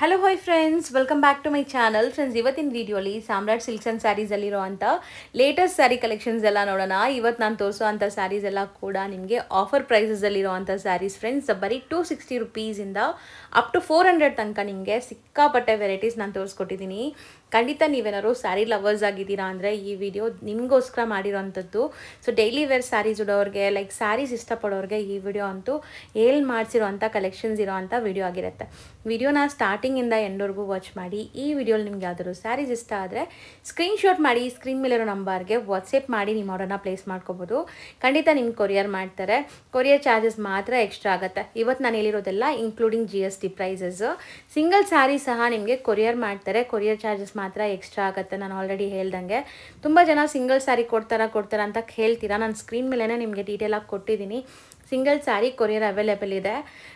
Hello hi friends, welcome back to my channel. Friends, ಇವತ್ತಿನ ವಿಡಿಯೋಲಿ ಸಾಮ್ರಾಟ್ silks and ಸ್ಯಾರೀಸಲ್ಲಿರೋ ಅಂಥ latest sari collections ಎಲ್ಲ ನೋಡೋಣ. ಇವತ್ತು ನಾನು ತೋರಿಸೋ ಅಂಥ ಸ್ಯಾರೀಸ್ ಎಲ್ಲ ಕೂಡ ನಿಮಗೆ ಆಫರ್ ಪ್ರೈಸಸಲ್ಲಿರೋ ಅಂಥ ಸ್ಯಾರೀಸ್ ಫ್ರೆಂಡ್ಸ್. ಬರೀ 260 ರುಪೀಸಿಂದ ಅಪ್ ಟು 400 ತನಕ ನಿಮಗೆ ಸಿಕ್ಕಾಪಟ್ಟೆ ವೆರೈಟೀಸ್ ನಾನು ತೋರಿಸ್ಕೊಟ್ಟಿದ್ದೀನಿ. ಖಂಡಿತ ನೀವೇನಾದ್ರು ಸ್ಯಾರಿ ಲವರ್ಸ್ ಆಗಿದ್ದೀರಾ ಅಂದರೆ ಈ ವಿಡಿಯೋ ನಿಮಗೋಸ್ಕರ ಮಾಡಿರೋವಂಥದ್ದು. ಸೊ ಡೈಲಿ ವೇರ್ ಸ್ಯಾರೀಸ್ ಉಡೋರಿಗೆ, ಲೈಕ್ ಸ್ಯಾರೀಸ್ ಇಷ್ಟಪಡೋರಿಗೆ ಈ ವಿಡಿಯೋ ಅಂತೂ ಮಾಡಿಸಿರೋ ಅಂಥ ಕಲೆಕ್ಷನ್ಸ್ ಇರೋ ಅಂಥ ವಿಡಿಯೋ ಆಗಿರುತ್ತೆ. ವಿಡಿಯೋನ ಸ್ಟಾರ್ಟಿಂಗಿಂದ ಎಂಡ್ವರೆಗೂ ವಾಚ್ ಮಾಡಿ. ಈ ವಿಡಿಯೋಲಿ ನಿಮ್ಗೆ ಯಾವ್ದಾದ್ರು ಸ್ಯಾರೀಸ್ ಇಷ್ಟ ಆದರೆ ಸ್ಕ್ರೀನ್ಶಾಟ್ ಮಾಡಿ ಸ್ಕ್ರೀನ್ ಮೇಲಿರೋ ನಂಬರ್ಗೆ ವಾಟ್ಸಪ್ ಮಾಡಿ ನಿಮ್ಮ ಆರ್ಡರ್ನ ಪ್ಲೇಸ್ ಮಾಡ್ಕೋಬೋದು. ಖಂಡಿತ ನಿಮ್ಗೆ ಕೊರಿಯರ್ ಮಾಡ್ತಾರೆ. ಕೊರಿಯರ್ ಚಾರ್ಜಸ್ ಮಾತ್ರ ಎಕ್ಸ್ಟ್ರಾ ಆಗುತ್ತೆ. ಇವತ್ತು ನಾನು ಹೇಳಿರೋದೆಲ್ಲ including GST prices. Single saree ಸಹ ನಿಮಗೆ ಕೊರಿಯರ್ ಮಾಡ್ತಾರೆ. ಕೊರಿಯರ್ ಚಾರ್ಜಸ್ ಮಾತ್ರ ಎಕ್ಸ್ಟ್ರಾ ಆಗುತ್ತೆ. ನಾನು ಆಲ್ರೆಡಿ ಹೇಳ್ದಂಗೆ ತುಂಬ ಜನ ಸಿಂಗಲ್ ಸ್ಯಾರಿ ಕೊಡ್ತಾರಾ ಅಂತ ಹೇಳ್ತೀರಾ. ನಾನು ಸ್ಕ್ರೀನ್ ಮೇಲೇ ನಿಮಗೆ ಡೀಟೇಲಾಗಿ ಕೊಟ್ಟಿದ್ದೀನಿ. ಸಿಂಗಲ್ ಸ್ಯಾರಿ ಕೊರಿಯರ್ ಅವೈಲೇಬಲ್ ಇದೆ.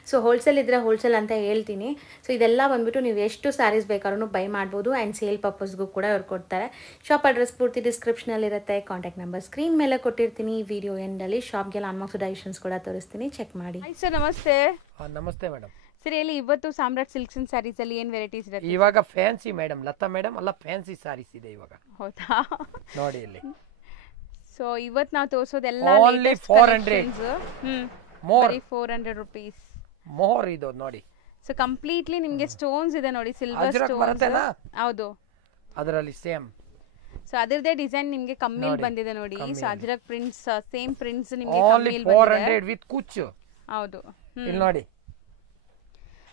ಸೊ ಹೋಲ್ಸೇಲ್ ಇದ್ದರೆ ಹೋಲ್ಸೇಲ್ ಅಂತ ಹೇಳ್ತೀನಿ. ಸೊ ಇದೆಲ್ಲ ಬಂದುಬಿಟ್ಟು ನೀವು ಎಷ್ಟು ಸ್ಯಾರೀಸ್ ಬೇಕಾದ್ರೂ ಬೈ ಮಾಡ್ಬೋದು. ಆ್ಯಂಡ್ ಸೇಲ್ ಪರ್ಪಸ್ಗೂ ಕೂಡ ಅವ್ರು ಕೊಡ್ತಾರೆ. ಶಾಪ್ ಅಡ್ರೆಸ್ ಪೂರ್ತಿ ಡಿಸ್ಕ್ರಿಪ್ಷನಲ್ಲಿರುತ್ತೆ. ಕಾಂಟ್ಯಾಕ್ಟ್ ನಂಬರ್ ಸ್ಕ್ರೀನ್ ಮೇಲೆ ಕೊಟ್ಟಿರ್ತೀನಿ. ವಿಡಿಯೋ ಎಂಡಲ್ಲಿ ಶಾಪ್ಗೆಲ್ಲ ಅನ್ಮಾಕ್ಸ್ ಡೈಷನ್ಸ್ ಕೂಡ ತೋರಿಸ್ತೀನಿ, ಚೆಕ್ ಮಾಡಿ. ಹಾಯ್ ಸರ್, ನಮಸ್ತೆ. ನಮಸ್ತೆ ಮೇಡಮ್. ಸರಿ, ಹೇಳಿ ಇವತ್ತು ಸಾಮ್ರಾಟ್ ಸಿಲ್ಕ್ಸ್ ಅಂಡ್ ಸ್ಯಾರೀಸ್ ಅಲ್ಲಿ ಏನು ವೆರೈಟೀಸ್ ಇರುತ್ತೆ? ಇವಾಗ ಫ್ಯಾನ್ಸಿ ಮೇಡಮ್, ಲತಾ ಮೇಡಮ್ ಅಲ್ಲ, ಫ್ಯಾನ್ಸಿ ಸ್ಯಾರೀಸ್ ಇದೆ ಇವಾಗ. ಹೌದಾ? ನೋಡಿ ಇಲ್ಲಿ. ಸೊ ಇವತ್ತು ನಾವು ತೋರಿಸೋದೆಲ್ಲ ಓನ್ಲಿ 400. ಬರೀ 400 ರುಪೀಸ್. ಮೋರ್ ಇದು ನೋಡಿ. ಸೊ ಕಂಪ್ಲೀಟ್ಲಿ ನಿಮಗೆ ಸ್ಟೋನ್ಸ್ ಇದೆ ನೋಡಿ, ಸಿಲ್ವರ್ ಸ್ಟೋನ್ಸ್. ಹೌದು, ಅದರಲ್ಲಿ ಸೇಮ್. ಸೊ ಅದರದೇ ಡಿಸೈನ್ ನಿಮಗೆ ಕಮ್ಮಿಲ್ ಬಂದಿದೆ ನೋಡಿ. So Ajrakh prints, same prints ನಿಮಗೆ ಓನ್ಲಿ 400 ವಿತ್ ಕುಚ್ಚು. ಹೌದು, ಇಲ್ಲಿ ನೋಡಿ.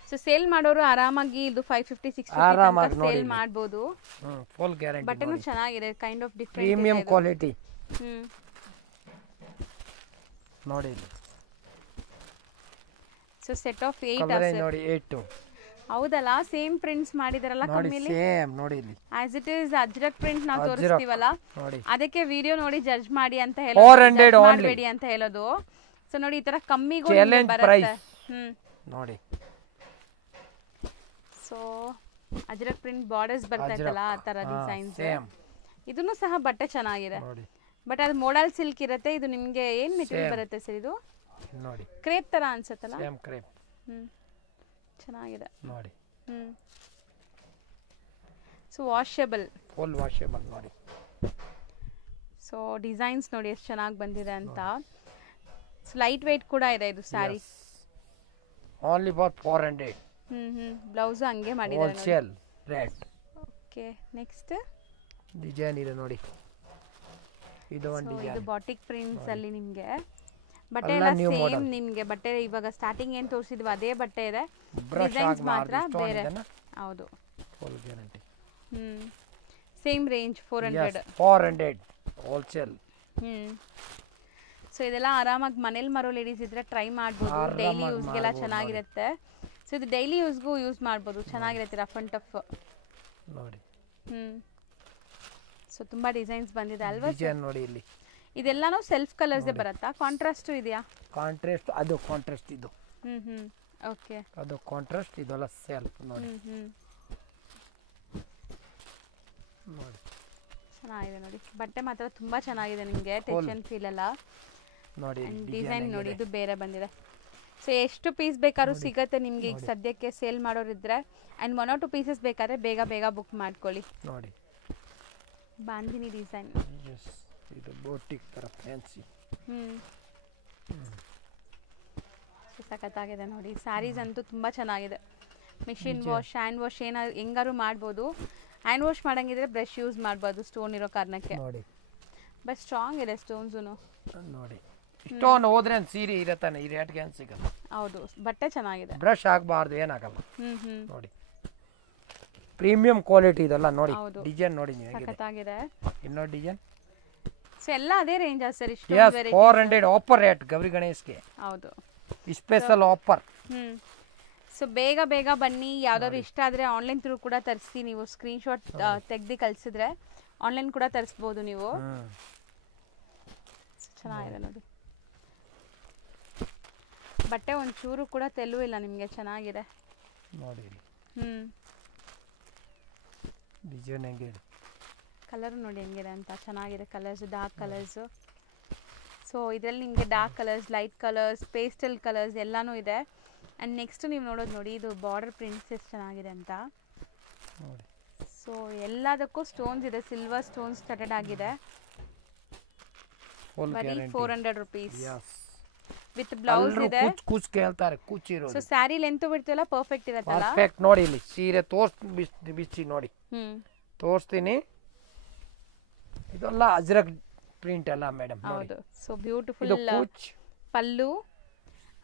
ಸೊ ಸೇಲ್ ಮಾಡೋರು ಆರಾಮಾಗಿ ಇದು 550-650 ಸೇಲ್ ಮಾಡಬಹುದು. Full guarantee. ಬಟ್ಟೆನೂ ಚೆನ್ನಾಗಿದೆ, kind of different premium quality. ನೋಡಿ. ಸೊ ಸೆಟ್ ಆಫ್ 8 ನೋಡಿ, 8. ಹೌದಲ್ಲ, ಸೇಮ್ ಪ್ರಿಂಟ್ಸ್ ಮಾಡಿದಾರಲ್ಲ ಕಮ್ಮಿಲಿ. ಸೇಮ್ ನೋಡಿ ಇಲ್ಲಿ. As it is Ajrakh print ನಾವು ತೋರಿಸ್ತೀವಲ್ಲ, ಅದಕ್ಕೆ ವಿಡಿಯೋ ನೋಡಿ ಜಡ್ಜ್ ಮಾಡಿ ಅಂತ ಮಾಡಬೇಡಿ ಅಂತ ಹೇಳೋದು. ಸೊ ನೋಡಿ, ಈ ತರ ಕಮ್ಮಿಗೂ ಬರುತ್ತೆ. ನೋಡಿ. ಸೊ ಅಜ್ರಕ್ ಪ್ರಿಂಟ್ ಬಾರ್ಡರ್ಸ್ ಬರ್ತೈತಲ್ಲ, ಆ ತರ ಡಿಸೈನ್ಸ್. ಇದನ್ನು ಸಹ ಬಟ್ಟೆ ಚೆನ್ನಾಗಿದೆ. ಬಟ್ ಅದು ಮೋಡಲ್ ಸಿಲ್ಕ್ ಇರುತ್ತೆ. ಇದು ನಿಮಗೆ ಏನ್ ಮೆಟೀರಿಯಲ್ ಬರುತ್ತೆ ಸರ್? ಇದು ನೋಡಿ, ಕ್ರೇಪ್ ತರ ಅನ್ಸುತ್ತಲ್ಲ. Same crepe. ಚೆನ್ನಾಗಿದೆ ನೋಡಿ. ಸೊ ವಾಷಬಲ್, ಫುಲ್ ವಾಷಬಲ್ ನೋಡಿ. ಸೊ ಡಿಸೈನ್ಸ್ ನೋಡಿ ಎಷ್ಟು ಚೆನ್ನಾಗಿ ಬಂದಿದೆ ಅಂತ. ಸೊ ಲೈಟ್ ವೇಟ್ ಕೂಡ ಇದೆ ಇದು ಸ್ಯಾರಿ. Only for 400. ಬ್ಲೌಸ್ ಹಂಗೆ ಮಾಡಿದ್ದಾರೆ ನೋಡಿ. Wholesale rate. Okay, next design ಇದೆ ನೋಡಿ. ಇದು ಒಂದು ಡಿಸೈನ್. ಇದು ಬಾಟಿಕ್ ಪ್ರಿಂಟ್ಸ್ ಅಲ್ಲಿ ನಿಮಗೆ ಬಟ್ಟೆ ಎಲ್ಲ ಸೇಮ್. ನಿಮಗೆ ಬಟ್ಟೆ ಇವಾಗ ಸ್ಟಾರ್ಟಿಂಗ್ ಏನು ತೋರಿಸಿದ್ವಿ ಅದೇ ಬಟ್ಟೆ ಇದೆ, ಡಿಸೈನ್ಸ್ ಮಾತ್ರ ಬೇರೆ. ಹೌದು, full guarantee. Same range 400 wholesale. So ಇದೆಲ್ಲ ಆರಾಮಾಗಿ ಮನೇಲಿ ಮಾರೋ ಲೇಡೀಸ್ ಇದ್ರೆ ಟ್ರೈ ಮಾಡ್ಬೋದು. ಡೈಲಿ ಯೂಸ್ಗೆಲ್ಲ ಚೆನ್ನಾಗಿರುತ್ತೆ. ಸೊ ಇದು ಡೈಲಿ ಯೂಸ್ಗೂ ಯೂಸ್ ಮಾಡ್ಬೋದು, ಚೆನ್ನಾಗಿರುತ್ತೆ. ರಫ್ ಅಂಡ್ ಟಫ್ ನೋಡಿ. ಸೊ ತುಂಬಾ ಡಿಸೈನ್ಸ್ ಬಂದಿದೆ ಅಲ್ವಾ? ಡಿಸೈನ್ ನೋಡಿ ಇಲ್ಲಿ. ಇದೆಲ್ಲಾನು ಸೆಲ್ಫ್ ಕಲರ್ಸ್ ಬರುತ್ತಾ? ಕಾಂಟ್ರಾಸ್ಟ್ ಇದೆಯಾ? ಕಾಂಟ್ರಾಸ್ಟ್, ಅದು ಕಾಂಟ್ರಾಸ್ಟ್. ಇದು ಓಕೆ, ಅದು ಕಾಂಟ್ರಾಸ್ಟ್, ಇದೆಲ್ಲ ಸೆಲ್ಫ್ ನೋಡಿ. ನೋಡಿ, ಚೆನ್ನಾಗಿದೆ ನೋಡಿ. ಬಟ್ಟೆ ಮಾತ್ರ ತುಂಬಾ ಚೆನ್ನಾಗಿದೆ. ನಿಮಗೆ ಟೆನ್ಷನ್ ಫೀಲ್ ಅಲ್ಲ ನೋಡಿ. ಡಿಸೈನ್ ನೋಡಿ, ಇದು ಬೇರೆ ಬಂದಿದೆ. ಸೊ ಎಷ್ಟು ಪೀಸ್ ಬೇಕಾದ್ರೂ ಸಿಗತ್ತೆ ನಿಮ್ಗೆ. ಈಗ ಸದ್ಯಕ್ಕೆ ಸೇಲ್ ಮಾಡೋರಿದ್ರೆ ಅಂಡ್ 1 or 2 ಪೀಸಸ್ ಬೇಕಾದ್ರೆ ಬೇಗ ಬೇಗ ಬುಕ್ ಮಾಡ್ಕೊಳ್ಳಿ. ನೋಡಿ, ಬಾಂದಿನಿ ಡಿಸೈನ್. ಇದು ಬೋಟಿಕ್ ತರ ಫ್ಯಾನ್ಸಿ. ಸಖತ್ತಾಗಿದೆ ನೋಡಿ. ಸ್ಯಾರೀಸ್ ಅಂತೂ ತುಂಬಾ ಚೆನ್ನಾಗಿದೆ. ಮಿಷಿನ್ ವಾಶ್, ಹ್ಯಾಂಡ್ ವಾಶ್ ಹೆಂಗಾರು ಮಾಡ್ಬೋದು. ಹ್ಯಾಂಡ್ ವಾಶ್ ಮಾಡಂಗಿದ್ರೆ ಬ್ರಷ್ ಯೂಸ್ ಮಾಡ್ಬೋದು, ಸ್ಟೋನ್ ಇರೋ ಕಾರಣಕ್ಕೆ. ನೋಡಿ, ಬಟ್ ಸ್ಟ್ರಾಂಗ್ ಇದೆ ಸ್ಟೋನ್ಸ್ ನೋಡಿ. ಸ್ಟೋನ್ ಹೋದ್ರೆ ಸೀರೆ ಇರತ್ತಾನೆ, ಈ ರೇಟ್ಗೆ ಏನು ಸಿಗಲ್ಲ. ಹೌದು, ಬಟ್ಟೆ ಚೆನ್ನಾಗಿದೆ. ಬ್ರಷ್ ಆಗಬಾರ್ದು, ಏನಾಗಲ್ಲ. ನೋಡಿ, ಪ್ರೀಮಿಯಂ ಕ್ವಾಲಿಟಿ ಇದೆಲ್ಲ ನೋಡಿ. ಡಿಸೈನ್ ನೋಡಿ, ಸಖತ್ತಾಗಿದೆ. ಇನ್ನೊಂದು ಡಿಸೈನ್. ಸೊ ಎಲ್ಲ ಅದೇ ರೇಂಜ್ ಸರ್? ಇಷ್ಟು 400 ಆಫರ್ ರೇಟ್ ಗೌರಿ ಗಣೇಶ್ಗೆ. ಹೌದು, ಸ್ಪೆಷಲ್ ಆಫರ್. ಸೊ ಬೇಗ ಬೇಗ ಬನ್ನಿ. ಯಾವ್ದಾದ್ರು ಇಷ್ಟ ಆದರೆ ಆನ್ಲೈನ್ ಥ್ರೂ ಕೂಡ ತರಿಸಿ. ನೀವು ಸ್ಕ್ರೀನ್ಶಾಟ್ ತೆಗ್ದು ಕಳಿಸಿದ್ರೆ ಆನ್ಲೈನ್ ಕೂಡ ತರಿಸ್ಬೋದು ನೀವು. ಚೆನ್ನಾಗಿದೆ ನೋಡಿ. ಬಟ್ಟೆ ಒಂಚೂರು ಕೂಡ ತೆಲು ಇಲ್ಲ ನಿಮಗೆ, ಚೆನ್ನಾಗಿದೆ ನೋಡಿ. ಡಿಸೈನ್ ಹೆಂಗಿದೆ, ಕಲರ್ ನೋಡಿ ಹೆಂಗಿದೆ ಅಂತ. ಚೆನ್ನಾಗಿದೆ ಕಲರ್ಸ್, ಡಾರ್ಕ್ ಕಲರ್ಸ್. ಸೊ ಇದರಲ್ಲಿ ನಿಮಗೆ dark colours, light colours, pastel colours ಎಲ್ಲಾನು ಇದೆ. ಆ್ಯಂಡ್ ನೆಕ್ಸ್ಟ್ ನೀವು ನೋಡೋದು ನೋಡಿ, ಇದು ಬಾರ್ಡರ್ ಪ್ರಿಂಟ್ಸ್ ಎಷ್ಟು ಚೆನ್ನಾಗಿದೆ ಅಂತ. ನೋಡಿ ಸೊ ಎಲ್ಲದಕ್ಕೂ ಸ್ಟೋನ್ಸ್ ಇದೆ, ಸಿಲ್ವರ್ ಸ್ಟೋನ್ಸ್ ಸ್ಟಟೆಡ್ ಆಗಿದೆ. ಬರೀ 400 rupees ವಿತ್ ಬ್ಲೌಸ್ ಇದೆ. ಕುಚ್ ಕೇಳ್ತಾರೆ, ಕುಚ್ ಇರೋದು. ಸೊ ಸ್ಯಾರಿ ಲೆಂತ್ ಬಿಡ್ತೀವಲ್ಲ ಪರ್ಫೆಕ್ಟ್ ಇರುತ್ತಲ್ಲ. ಪರ್ಫೆಕ್ಟ್. ನೋಡಿ ಇಲ್ಲಿ ಸೀರೆ ಬಿಚ್ಚಿ ನೋಡಿ, ತೋರಿಸ್ತೀನಿ. ಇದೆಲ್ಲ ಅಜ್ರಕ್ ಪ್ರಿಂಟ್ ಅಲ್ಲ ಮೇಡಮ್. ಹೌದು. So beautiful pallu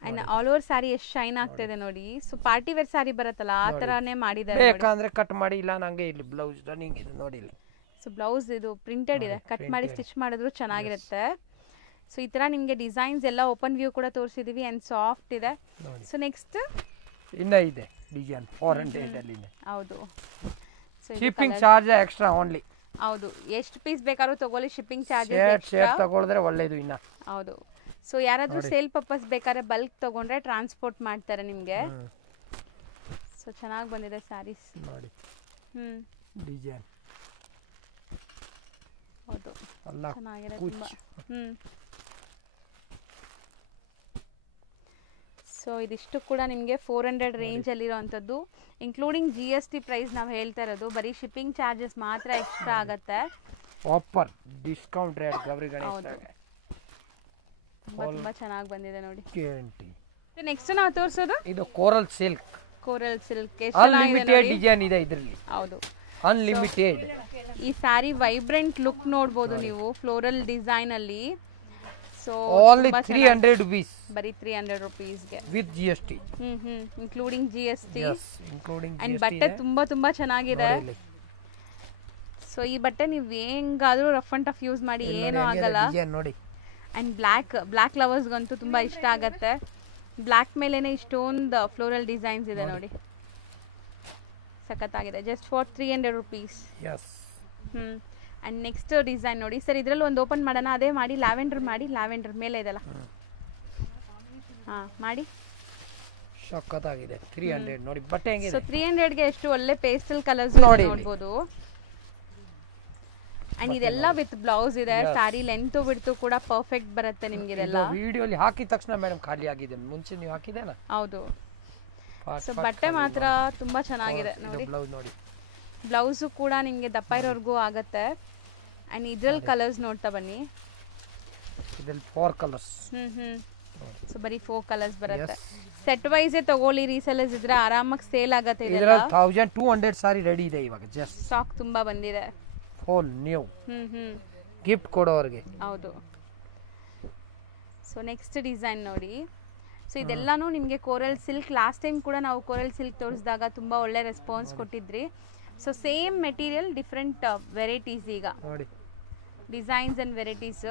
and all over sari ಎಷ್ಟು ಶೈನ್ ಆಗ್ತಿದೆ ನೋಡಿ. ಸೊ ಪಾರ್ಟಿ ವೇರ್ ಸ್ಯಾರಿ ಬರುತ್ತಲ್ಲ ಆ ತರಾನೇ ಮಾಡಿದ್ದಾರೆ. ಬೇಕಂದ್ರೆ ಕಟ್ ಮಾಡಿ, ಇಲ್ಲ ನಂಗೆ ಇಲ್ಲಿ ಬ್ಲೌಸ್ ರನ್ನಿಂಗ್ ಇದೆ ನೋಡಿ ಇಲ್ಲಿ. ಸೊ ಬ್ಲೌಸ್ ಇದು ಪ್ರಿಂಟೆಡ್ ಇದೆ, ಕಟ್ ಮಾಡಿ ಸ್ಟಿಚ್ ಮಾಡಿದ್ರು ಚೆನ್ನಾಗಿರುತ್ತೆ. ಸೊ ಈ ತರ ನಿಮಗೆ ಡಿಸೈನ್ಸ್ ಎಲ್ಲ ಓಪನ್ ವ್ಯೂ ಕೂಡ ತೋರಿಸಿದೀವಿ ಅಂಡ್ ಸಾಫ್ಟ್ ಇದೆ. ಸೊ ನೆಕ್ಸ್ಟ್ ಇನ್ನ ಇದೆ ಡಿಸೈನ್ 400 ಅಲ್ಲಿ ಇದೆ. ಹೌದು. So shipping charge extra only. ಹೌದು, ಎಷ್ಟು ಪೀಸ್ ಬೇಕಾದ್ರೂ ತಗೊಳ್ಳಿ, ಶಿಪ್ಪಿಂಗ್ ಚಾರ್ಜಸ್ ಎಕ್ಸ್ಟ್ರಾ ತಗೊಳ್ಳಿದ್ರೆ ಒಳ್ಳೇದು ಇನ್ನ. ಹೌದು. ಸೊ ಯಾರಾದ್ರೂ ಸೇಲ್ ಪರ್ಪಸ್ ಬೇಕಾದ್ರೆ ಬಲ್ಕ್ ತಗೊಂಡ್ರೆ ಟ್ರಾನ್ಸ್ಪೋರ್ಟ್ ಮಾಡ್ತಾರೆ ನಿಮಗೆ. ಸೊ ಚೆನ್ನಾಗಿ ಬಂದಿದೆ ಸ್ಯಾರೀಸ್ ನೋಡಿ. ಡಿಸೈನ್ ಹೌದು, ಅಲ್ಲ ಚೆನ್ನಾಗಿದೆ ತುಂಬಾ. ಸೊ ಇದಿಷ್ಟು ಕೂಡ ನಿಮಗೆ 400 ರೇಂಜ್ ಅಲ್ಲಿರೋವಂಥದ್ದು, ಇನ್ಕ್ಲೂಡಿಂಗ್ GST ಪ್ರೈಸ್ ನಾವು ಹೇಳ್ತಾ ಇರೋದು. ಬರೀ ಶಿಪ್ಪಿಂಗ್ ಚಾರ್ಜಸ್ ಮಾತ್ರ ಎಕ್ಸ್ಟ್ರಾ ಆಗುತ್ತೆ. Offer discount rate Gauri Ganesh. ತುಂಬಾ ಚೆನ್ನಾಗಿ ಬಂದಿದೆ ನೋಡಿ. ಗ್ಯಾರಂಟಿ. ನೆಕ್ಸ್ಟ್ ನಾವು ತೋರಿಸೋದು ಇದು coral silk. Coral silk unlimited design ಇದೆ ಇದರಲ್ಲಿ. ಹೌದು, ಅನ್ಲಿಮಿಟೆಡ್. ಈ ಸ್ಯಾರಿ ವೈಬ್ರೆಂಟ್ ಲುಕ್ ನೋಡಬಹುದು ನೀವು ಫ್ಲೋರಲ್ ಡಿಸೈನ್ ಅಲ್ಲಿ. So only 300 rupees. ಬರೀ 300 rupees ಗೆ with GST. Including GST. Including and ಬಟ್ಟೆ ತುಂಬಾ ಚೆನ್ನಾಗಿದೆ. ಸೊ ಈ ಬಟ್ಟೆ ನೀವು ಹೆಂಗಾದ್ರೂ ರಫ್ ಅಂಡ್ ಟಫ್ ಯೂಸ್ ಮಾಡಿ ಏನೂ ಆಗಲ್ಲ. ನೋಡಿ. ಅಂಡ್ ಬ್ಲ್ಯಾಕ್ ಲವರ್ಸ್ಗಂತೂ ತುಂಬಾ ಇಷ್ಟ ಆಗತ್ತೆ. ಬ್ಲ್ಯಾಕ್ ಮೇಲೇನೆ ಇಷ್ಟೊಂದು ಫ್ಲೋರಲ್ ಡಿಸೈನ್ಸ್ ಇದೆ ನೋಡಿ, ಸಖತ್ತಾಗಿದೆ. Just for 300 rupees. And next design ನೋಡಿ ಸರ್, ಇದ್ರಲ್ಲಿ ಒಂದು ಓಪನ್ ಮಾಡೋಣ. ಅದೇ ಮಾಡಿ, ಲ್ಯಾವೆಂಡರ್ ಮಾಡಿ. ಲ್ಯಾವೆಂಡರ್ ಮೇಲೆ ಇದೆಲ್ಲ ಮಾಡಿ. ಸಖತ್ತಾಗಿದೆ. 300 ನೋಡಿ ಬಟ್ಟೆ ಹೆಂಗಿದೆ. ಸೊ 300 ಗೆ ಎಷ್ಟು ಒಳ್ಳೆ ಪೇಸ್ಟಲ್ ಕಲರ್ಸ್ ನೋಡಬಹುದು. ಅಂಡ್ ಇದೆಲ್ಲ ವಿತ್ ಬ್ಲೌಸ್ ಇದೆ. ಸ್ಯಾರಿ ಲೆಂತ್ ಬಿಡ್ತು ಕೂಡ ಪರ್ಫೆಕ್ಟ್ ಬರುತ್ತೆ ನಿಮ್ಗೆ. ಇದೆಲ್ಲ ವಿಡಿಯೋಲಿ ಹಾಕಿದ ತಕ್ಷಣ ಮೇಡಮ್ ಖಾಲಿ ಆಗಿದೆ. ಮುಂಚೆ ನೀವು ಹಾಕಿದೇನಾ? ಹೌದು. ಸೊ ಬಟ್ಟೆ ಮಾತ್ರ ತುಂಬಾ ಚೆನ್ನಾಗಿದೆ ನೋಡಿ. ಬ್ಲೌಸ್ ನೋಡಿ. ಬ್ಲೌಸು ಕೂಡ ನಿಮಗೆ ದಪ್ಪ ಇರೋರ್ಗೂ ಆಗತ್ತೆ. ಅಂಡ್ ಇದ್ರಲ್ಲಿ ಕಲರ್ಸ್ ನೋಡ್ತಾ ಬನ್ನಿ. ಇದ್ರಲ್ಲಿ 4 ಕಲರ್ಸ್. ಸೊ ಬರೀ 4 ಕಲರ್ಸ್ ಬರುತ್ತೆ. ಸೆಟ್ ವೈಸ್ ತಗೊಳ್ಳಿ, ರೀಸೆಲ್ಲರ್ಸ್ ಇದ್ರೆ ಆರಾಮಾಗಿ ಸೇಲ್ ಆಗತ್ತೆ. ಇದರಲ್ಲಿ 1200 ಸಾರಿ ರೆಡಿ ಇದೆ ಇವಾಗ. ಜಸ್ಟ್ ಸ್ಟಾಕ್ ತುಂಬಾ ಬಂದಿದೆ. Full new. ಗಿಫ್ಟ್ ಕೊಡೋರಿಗೆ. ಹೌದು. ಸೊ ನೆಕ್ಸ್ಟ್ ಡಿಸೈನ್ ನೋಡಿ. ಸೊ ಇದೆಲ್ಲಾನು ನಿಮಗೆ ಕೋರಲ್ ಸಿಲ್ಕ್. ಲಾಸ್ಟ್ ಟೈಮ್ ಕೂಡ ನಾವು ಕೋರಲ್ ಸಿಲ್ಕ್ ತೋರಿಸಿದಾಗ ತುಂಬಾ ಒಳ್ಳೆ ರೆಸ್ಪಾನ್ಸ್ ಕೊಟ್ಟಿದ್ರಿ. So same material different varieties ಈಗ ನೋಡಿ, ಡಿಸೈನ್ಸ್ ಅಂಡ್ ವೆರೈಟೀಸ್.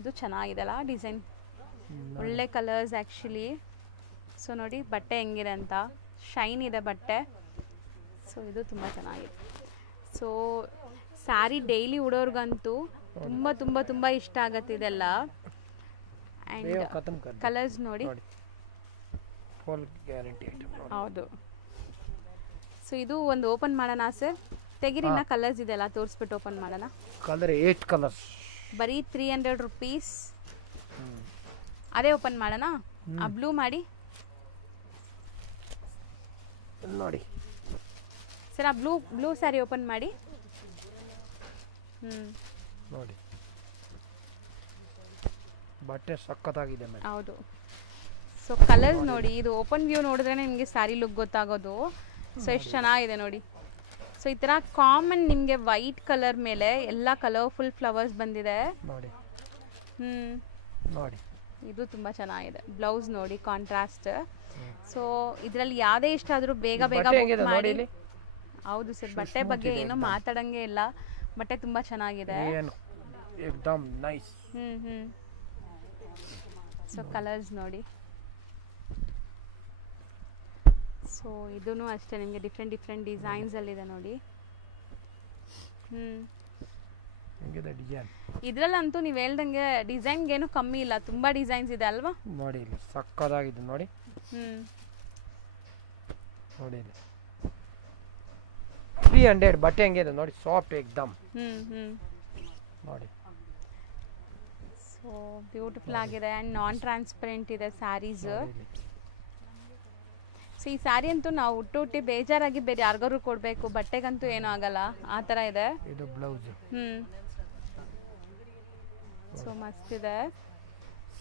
ಇದು ಚೆನ್ನಾಗಿದೆಲ್ಲ ಡಿಸೈನ್, ಒಳ್ಳೆ ಕಲರ್ಸ್ ಆ್ಯಕ್ಚುಲಿ. ಸೊ ನೋಡಿ ಬಟ್ಟೆ ಹೆಂಗಿದೆ ಅಂತ, ಶೈನ್ ಇದೆ ಬಟ್ಟೆ. ಸೊ ಇದು ತುಂಬ ಚೆನ್ನಾಗಿದೆ. ಸೊ ಸ್ಯಾರಿ ಡೈಲಿ ಉಡೋರ್ಗಂತೂ ತುಂಬ ತುಂಬ ತುಂಬ ಇಷ್ಟ ಆಗತ್ತೆ ಇದೆಲ್ಲ. ಆ್ಯಂಡ್ ಕಲರ್ಸ್ ನೋಡಿ. ಹೌದು. ಸೊ ಇದು ಒಂದು ಓಪನ್ ಮಾಡೋಣ ಸರ್. ತೆಗಿರಿನ ಕಲರ್ಸ್ ಇದೆಲ್ಲ ತೋರಿಸ್ಬಿಟ್ಟು ಓಪನ್ ಮಾಡೋಣ. Colour 8 colours. ಬರೀ 300 rupees. ಅದೇ ಓಪನ್ ಮಾಡೋಣ. ಆ ಬ್ಲೂ ಮಾಡಿ ನೋಡಿ ಸರ್. ಆ ಬ್ಲೂ ಸ್ಯಾರಿ ಓಪನ್ ಮಾಡಿ. ನೋಡಿ ಬಟ್ಟೆ ಸಕ್ಕತ್ತಾಗಿದೆ ಮೇಡಮ್. ಹೌದು. ಸೊ ಕಲರ್ಸ್ ನೋಡಿ. ಇದು ಓಪನ್ ವ್ಯೂ ನೋಡಿದ್ರೆ ನಿಮಗೆ ಸ್ಯಾರಿ ಲುಕ್ ಗೊತ್ತಾಗೋದು. ಸೊ ಎಷ್ಟು ಚೆನ್ನಾಗಿದೆ ನೋಡಿ. ಸೊ ಈ ಥರ ಕಾಮನ್ ನಿಮಗೆ ವೈಟ್ ಕಲರ್ ಮೇಲೆ ಎಲ್ಲ ಕಲರ್ಫುಲ್ ಫ್ಲವರ್ಸ್ ಬಂದಿದೆ ನೋಡಿ. ನೋಡಿ ಇದು ತುಂಬ ಚೆನ್ನಾಗಿದೆ. ಬ್ಲೌಸ್ ನೋಡಿ ಕಾಂಟ್ರಾಸ್ಟ್. ಸೊ ಇದರಲ್ಲಿ ಯಾವುದೇ ಇಷ್ಟ ಆದರೂ ಬೇಗ ಬೇಗ ಬುಕ್ ಮಾಡಿ. ಹೌದು ಸರ್, ಬಟ್ಟೆ ಬಗ್ಗೆ ಏನೂ ಮಾತಾಡಂಗೆ ಇಲ್ಲ. ಬಟ್ಟೆ ತುಂಬ ಚೆನ್ನಾಗಿದೆ. ಏಕದಮ್ ನೈಸ್. ಸೊ ಕಲರ್ಸ್ ನೋಡಿ. ಸೊ ಇದೂ ಅಷ್ಟೇ ನಿಮಗೆ ಡಿಫ್ರೆಂಟ್ ಡಿಸೈನ್ಸಲ್ಲಿದೆ ನೋಡಿ. ಇದರಲ್ಲಂತೂ ನೀವು ಹೇಳ್ದಂಗೆ ಡಿಸೈನ್ಗೇನು ಕಮ್ಮಿ ಇಲ್ಲ, ತುಂಬ ಡಿಸೈನ್ಸ್ ಇದೆ ಅಲ್ವಾ? ನೋಡಿ ಸಕ್ಕತ್ತಾಗಿದೆ ನೋಡಿ. ನೋಡಿ 300 ಬಟ್ಟೆ ಹೆಂಗಿದೆ ನೋಡಿ, ಸಾಫ್ಟ್ ಏಕದಮ್. ನೋಡಿ ಸೊ ಬ್ಯೂಟಿಫುಲ್ ಆಗಿದೆ ಆ್ಯಂಡ್ ನಾನ್ ಟ್ರಾನ್ಸ್ಪರೆಂಟ್ ಇದೆ ಸ್ಯಾರೀಸ್. ಸೊ ಈ ಸ್ಯಾರಿ ಅಂತೂ ನಾವು ಹುಟ್ಟಿ ಬೇಜಾರಾಗಿ ಬೇರೆ ಯಾರಿಗಾರು ಕೊಡಬೇಕು, ಬಟ್ಟೆಗಂತೂ ಏನೂ ಆಗಲ್ಲ, ಆ ಥರ ಇದೆ. ಇದು ಬ್ಲೌಸ್. ಸೊ ಮಸ್ತ್ ಇದೆ,